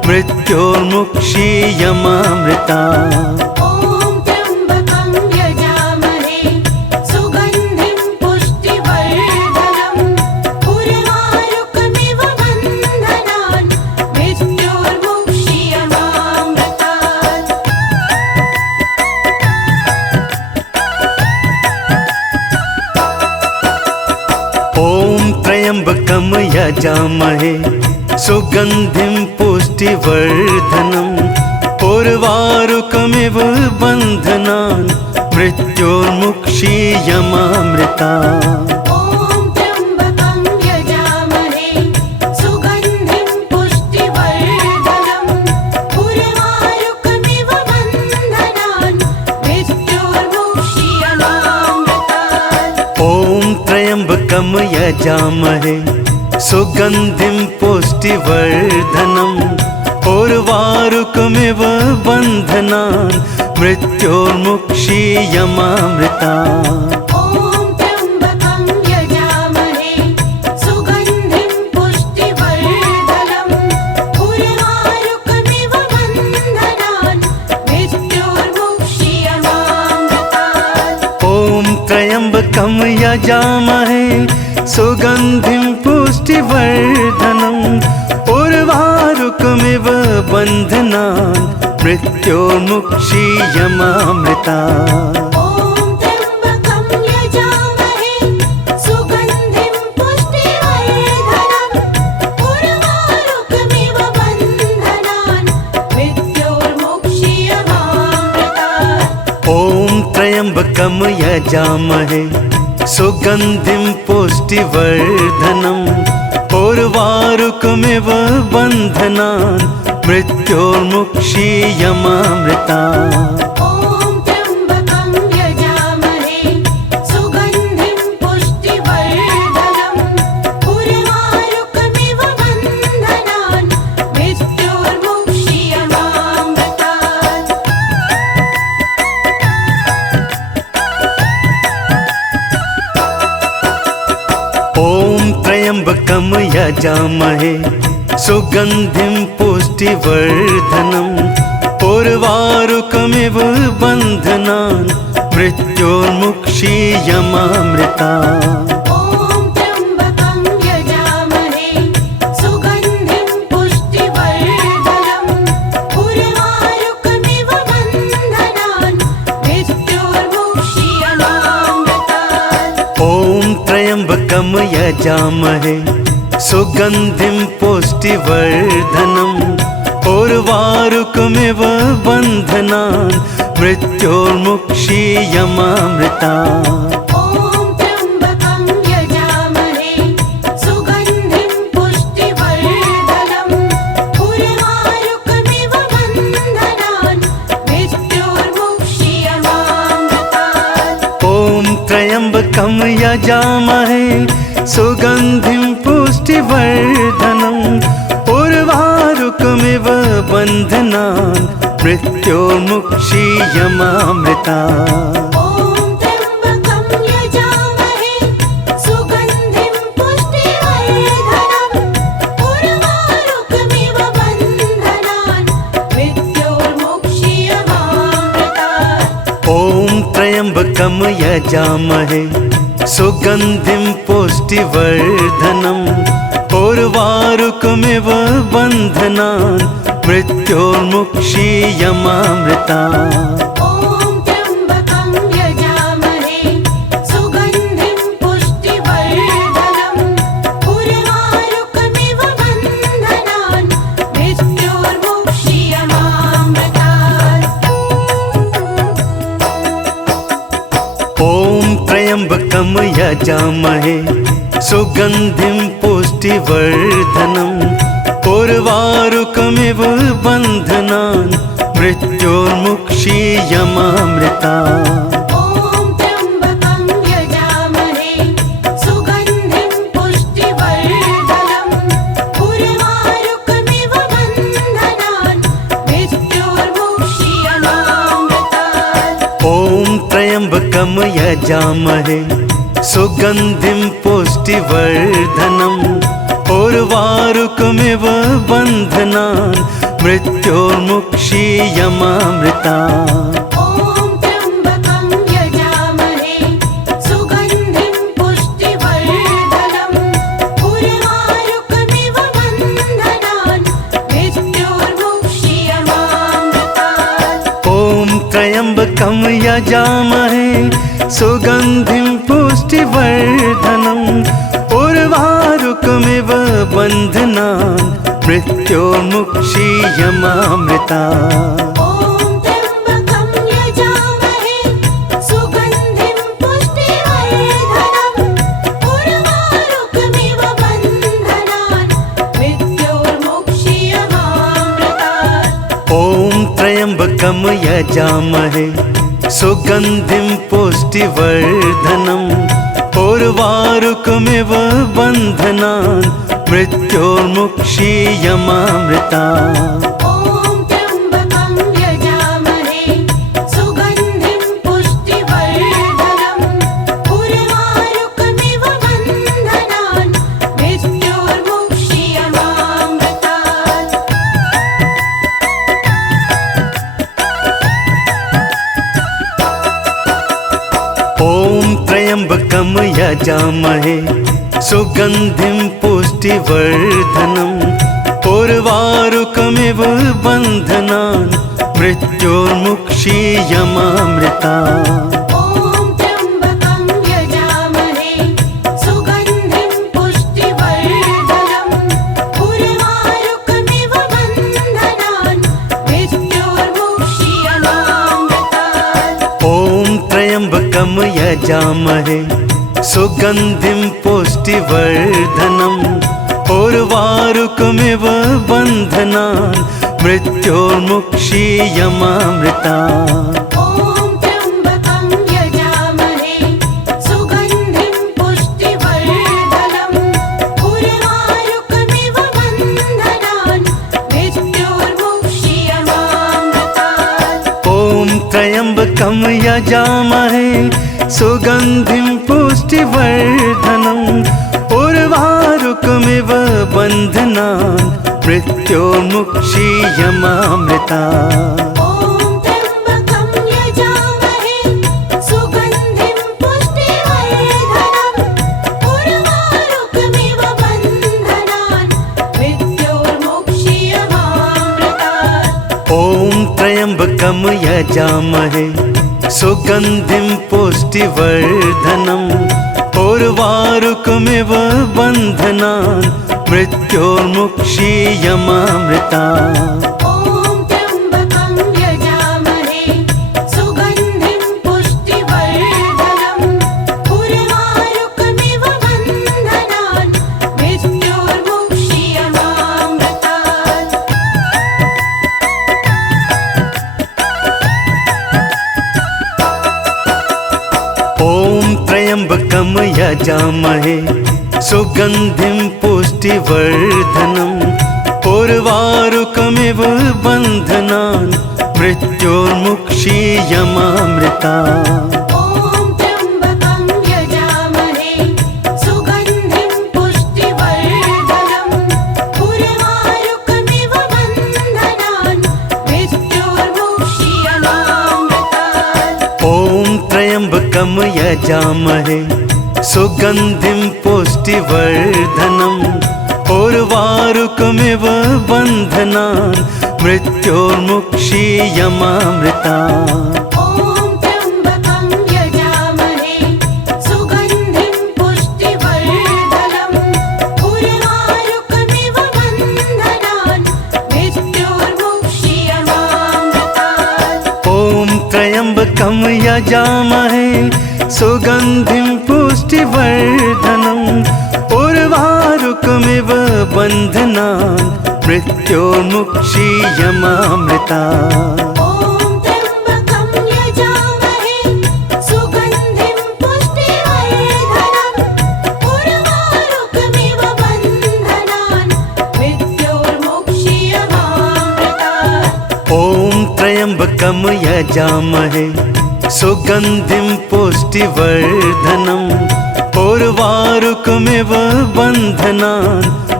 मृत्योर्मुक्षीयमामृता। ॐ त्र्यम्बकं यजामहे सुगन्धिं पुष्टिवर्धनम् उर्वारुकमिव बन्धनान् मृत्योर्मुक्षीयमामृतात्। ॐ त्र्यम्बकं यजामहे सुगन्धिं पुष्टिवर्धनम् उर्वारुकमिव बन्धनान् मृत्योर्मुक्षीयमामृता। ॐ त्र्यम्बकं यजामहे सुगन्धिं पुष्टिवर्धनम् उर्वारुकमिव बन्धनान् मृत्योर्मुक्षीयमामृतात्। ॐ त्र्यम्बकं यजामहे सुगन्धिं पुष्टिवर्धनम् उर्वारुकमिव बन्धनान् मृत्योर्मुक्षीयमामृता। ॐ त्र्यम्बकं यजामहे सुगन्धिं पुष्टिवर्धनम् उर्वारुकमिव बन्धनान् मृत्योर्मुक्षीयमामृतात्। ॐ त्र्यम्बकं यजामहे सुगन्धिं पुष्टिवर्धनम् उर्वारुकमिव बन्धनान् मृत्योर्मुक्षीयमामृता। ॐ त्र्यम्बकं यजामहे सुगन्धिं पुष्टिवर्धनम् उर्वारुकमिव बन्धनान् मृत्योर्मुक्षीयमामृतात्। ॐ त्र्यम्बकं यजामहे सुगन्धिं पुष्टिवर्धनम् उर्वारुकमिव बन्धनान् मृत्योर्मुक्षीयमामृता। ॐ त्र्यम्बकं यजामहे सुगन्धिं पुष्टिवर्धनम् उर्वारुकमिव बन्धनान् मृत्योर्मुक्षीयमामृतात्। ॐ त्र्यम्बकं यजामहे सुगन्धिं पुष्टिवर्धनम् उर्वारुकमिव बन्धनान् मृत्योर्मुक्षीयमामृता। ॐ त्र्यम्बकं यजामहे सुगन्धिं पुष्टिवर्धनम् उर्वारुकमिव बन्धनान् मृत्योर्मुक्षीयमामृतात्। ॐ त्र्यम्बकं यजामहे सुगन्धिं पुष्टिवर्धनम् उर्वारुकमिव बन्धनान् मृत्योर्मुक्षीयमामृता। ॐ त्र्यम्बकं यजामहे सुगन्धिं पुष्टिवर्धनम् उर्वारुकमिव बन्धनान् मृत्योर्मुक्षीयमामृतात्। ॐ त्र्यम्बकं यजामहे सुगन्धिं पुष्टिवर्धनम् उर्वारुकमिव बन्धनान् मृत्योर्मुक्षीयमामृता। ॐ त्र्यम्बकं यजामहे सुगन्धिं पुष्टिवर्धनम् उर्वारुकमिव बन्धनान् मृत्योर्मुक्षीयमामृतात्। ॐ त्र्यम्बकं यजामहे सुगन्धिं पुष्टिवर्धनम् उर्वारुकमिव बन्धनान् मृत्योर्मुक्षीयमामृता। ॐ त्र्यम्बकं यजामहे सुगन्धिं पुष्टिवर्धनम् उर्वारुकमिव बन्धनान् मृत्योर्मुक्षीयमामृतात्। ॐ त्र्यम्बकं यजामहे सुगन्धिं पुष्टिवर्धनम् उर्वारुकमिव बन्धनान् मृत्योर्मुक्षीयमामृता। ॐ त्र्यम्बकं यजामहे सुगन्धिं पुष्टिवर्धनम् उर्वारुकमिव बन्धनान् मृत्योर्मुक्षीयमामृतात्। ॐ त्र्यम्बकं यजामहे सुगन्धिं पुष्टिवर्धनम् उर्वारुकमिव बन्धनान् मृत्योर्मुक्षीयमामृता। ॐ त्र्यम्बकं यजामहे सुगन्धिं पुष्टिवर्धनम् उर्वारुकमिव बन्धनान् मृत्योर्मुक्षीयमामृतात्। ॐ त्र्यम्बकं यजामहे सुगन्धिं पुष्टिवर्धनम् उर्वारुकमिव बन्धनान् मृत्योर्मुक्षीयमामृता। ॐ त्र्यम्बकं यजामहे सुगन्धिं पुष्टिवर्धनम् उर्वारुकमिव बन्धनान् मृत्योर्मुक्षीयमामृतात्। ॐ त्र्यम्बकं यजामहे सुगन्धिं पुष्टिवर्धनम् उर्वारुकमिव बन्धनान् मृत्योर्मुक्षीयमामृता। ॐ त्र्यम्बकं यजामहे सुगन्धिं पुष्टिवर्धनम् उर्वारुकमिव बन्धनान् मृत्योर्मुक्षीयमामृतात्। ॐ त्र्यम्बकं यजामहे सुगन्धिं पुष्टिवर्धनम् उर्वारुकमिव बन्धनान् मृत्योर्मुक्षीयमामृता। ॐ त्र्यम्बकं यजामहे सुगन्धिं पुष्टिवर्धनम् उर्वारुकमिव बन्धनान् मृत्योर्मुक्षीयमामृतात्। ॐ त्र्यम्बकं यजामहे सुगन्धिं पुष्टिवर्धनम् उर्वारुकमिव बन्धनान् मृत्योर्मुक्षीयमामृता। ॐ त्र्यम्बकं यजामहे सुगन्धिं पुष्टिवर्धनम् उर्वारुकमिव बन्धनान् मृत्योर्मुक्षीयमामृतात्। ॐ त्र्यम्बकं यजामहे सुगन्धिं पुष्टिवर्धनम् उर्वारुकमिव बन्धनान् मृत्योर्मुक्षीयमामृता। ॐ त्र्यम्बकं यजामहे सुगन्धिं पुष्टिवर्धनम् उर्वारुकमिव बन्धनान् मृत्योर्मुक्षीयमामृतात्। ॐ त्र्यम्बकं यजामहे सुगन्धिं पुष्टिवर्धनम् उर्वारुकमिव बन्धनान् मृत्योर्मुक्षीयमामृता। ॐ त्र्यम्बकं यजामहे सुगन्धिं पुष्टिवर्धनम् उर्वारुकमिव बन्धनान् मृत्योर्मुक्षीयमामृतात्। ॐ त्र्यम्बकं यजामहे सुगन्धिं पुष्टिवर्धनम् उर्वारुकमिव बन्धनान् मृत्योर्मुक्षीयमामृता। ॐ त्र्यम्बकं यजामहे सुगन्धिं पुष्टिवर्धनम् उर्वारुकमिव बन्धनान् मृत्योर्मुक्षीयमामृतात्। ॐ त्र्यम्बकं यजामहे सुगन्धिं पुष्टिवर्धनम् उर्वारुकमिव बन्धनान् मृत्योर्मुक्षीयमामृता। ॐ त्र्यम्बकं यजामहे सुगन्धिं पुष्टिवर्धनम् उर्वारुकमिव बन्धनान् मृत्योर्मुक्षीयमामृतात्। ॐ त्र्यम्बकं यजामहे सुगन्धिं पुष्टिवर्धनम् उर्वारुकमिव बन्धनान् मृत्योर्मुक्षीयमामृता। ॐ त्र्यम्बकं यजामहे सुगन्धिं पुष्टिवर्धनम् उर्वारुकमिव बन्धनान् मृत्योर्मुक्षीयमामृतात्। ॐ त्र्यम्बकं यजामहे सुगन्धिं पुष्टिवर्धनम् उर्वारुकमिव बन्धनान्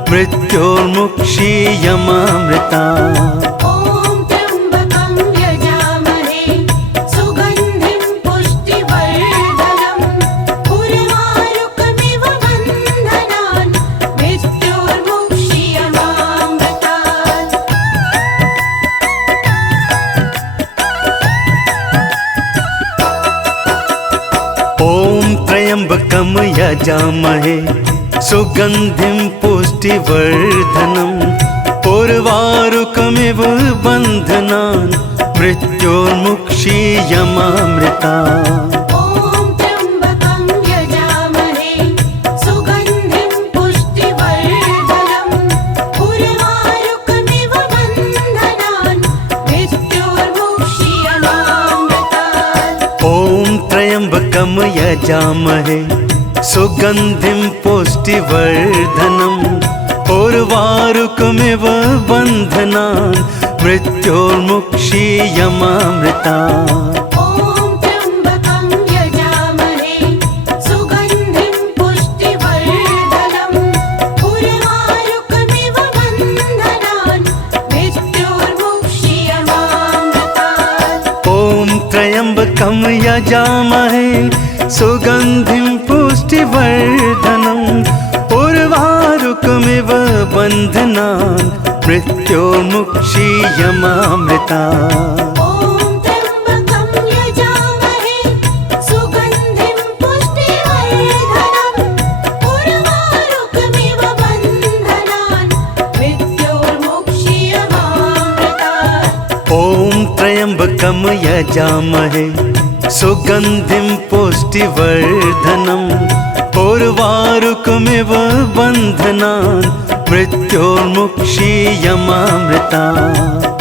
मृत्योर्मुक्षीयमामृता ॐ त्र्यम्बकं यजामहे सुगन्धिं पुष्टिवर्धनम् उर्वारुकमिव बन्धनान् मृत्योर्मुक्षीयमामृतात् ॐ त्र्यम्बकं यजामहे सुगन्धिं पुष्टिवर्धनम् उर्वारुकमिव बन्धनान् मृत्योर्मुक्षीयमामृता ॐ त्र्यम्बकं यजामहे सुगन्धिं पुष्टिवर्धनम् उर्वारुकमिव बन्धनान् मृत्योर्मुक्षीयमामृतात् ॐ त्र्यम्बकं यजामहे सुगन्धिं पुष्टिवर्धनम् उर्वारुकमिव बन्धनान् मृत्योर्मुक्षीयमामृता ॐ त्र्यम्बकं यजामहे सुगन्धिं पुष्टिवर्धनम् उर्वारुकमिव बन्धनान् मृत्योर्मुक्षीयमामृतात् ॐ त्र्यम्बकं यजामहे सुगन्धिं पुष्टिवर्धनम् उर्वारुकमिव बन्धनान् मृत्योर्मुक्षीयमामृता ॐ त्र्यम्बकं यजामहे सुगन्धिं पुष्टिवर्धनम् उर्वारुकमिव बन्धनान् मृत्योर्मुक्षीयमामृतात् ॐ त्र्यम्बकं यजामहे सुगन्धिं पुष्टिवर्धनम् उर्वारुकमिव बन्धनान् मृत्योर्मुक्षीयमामृता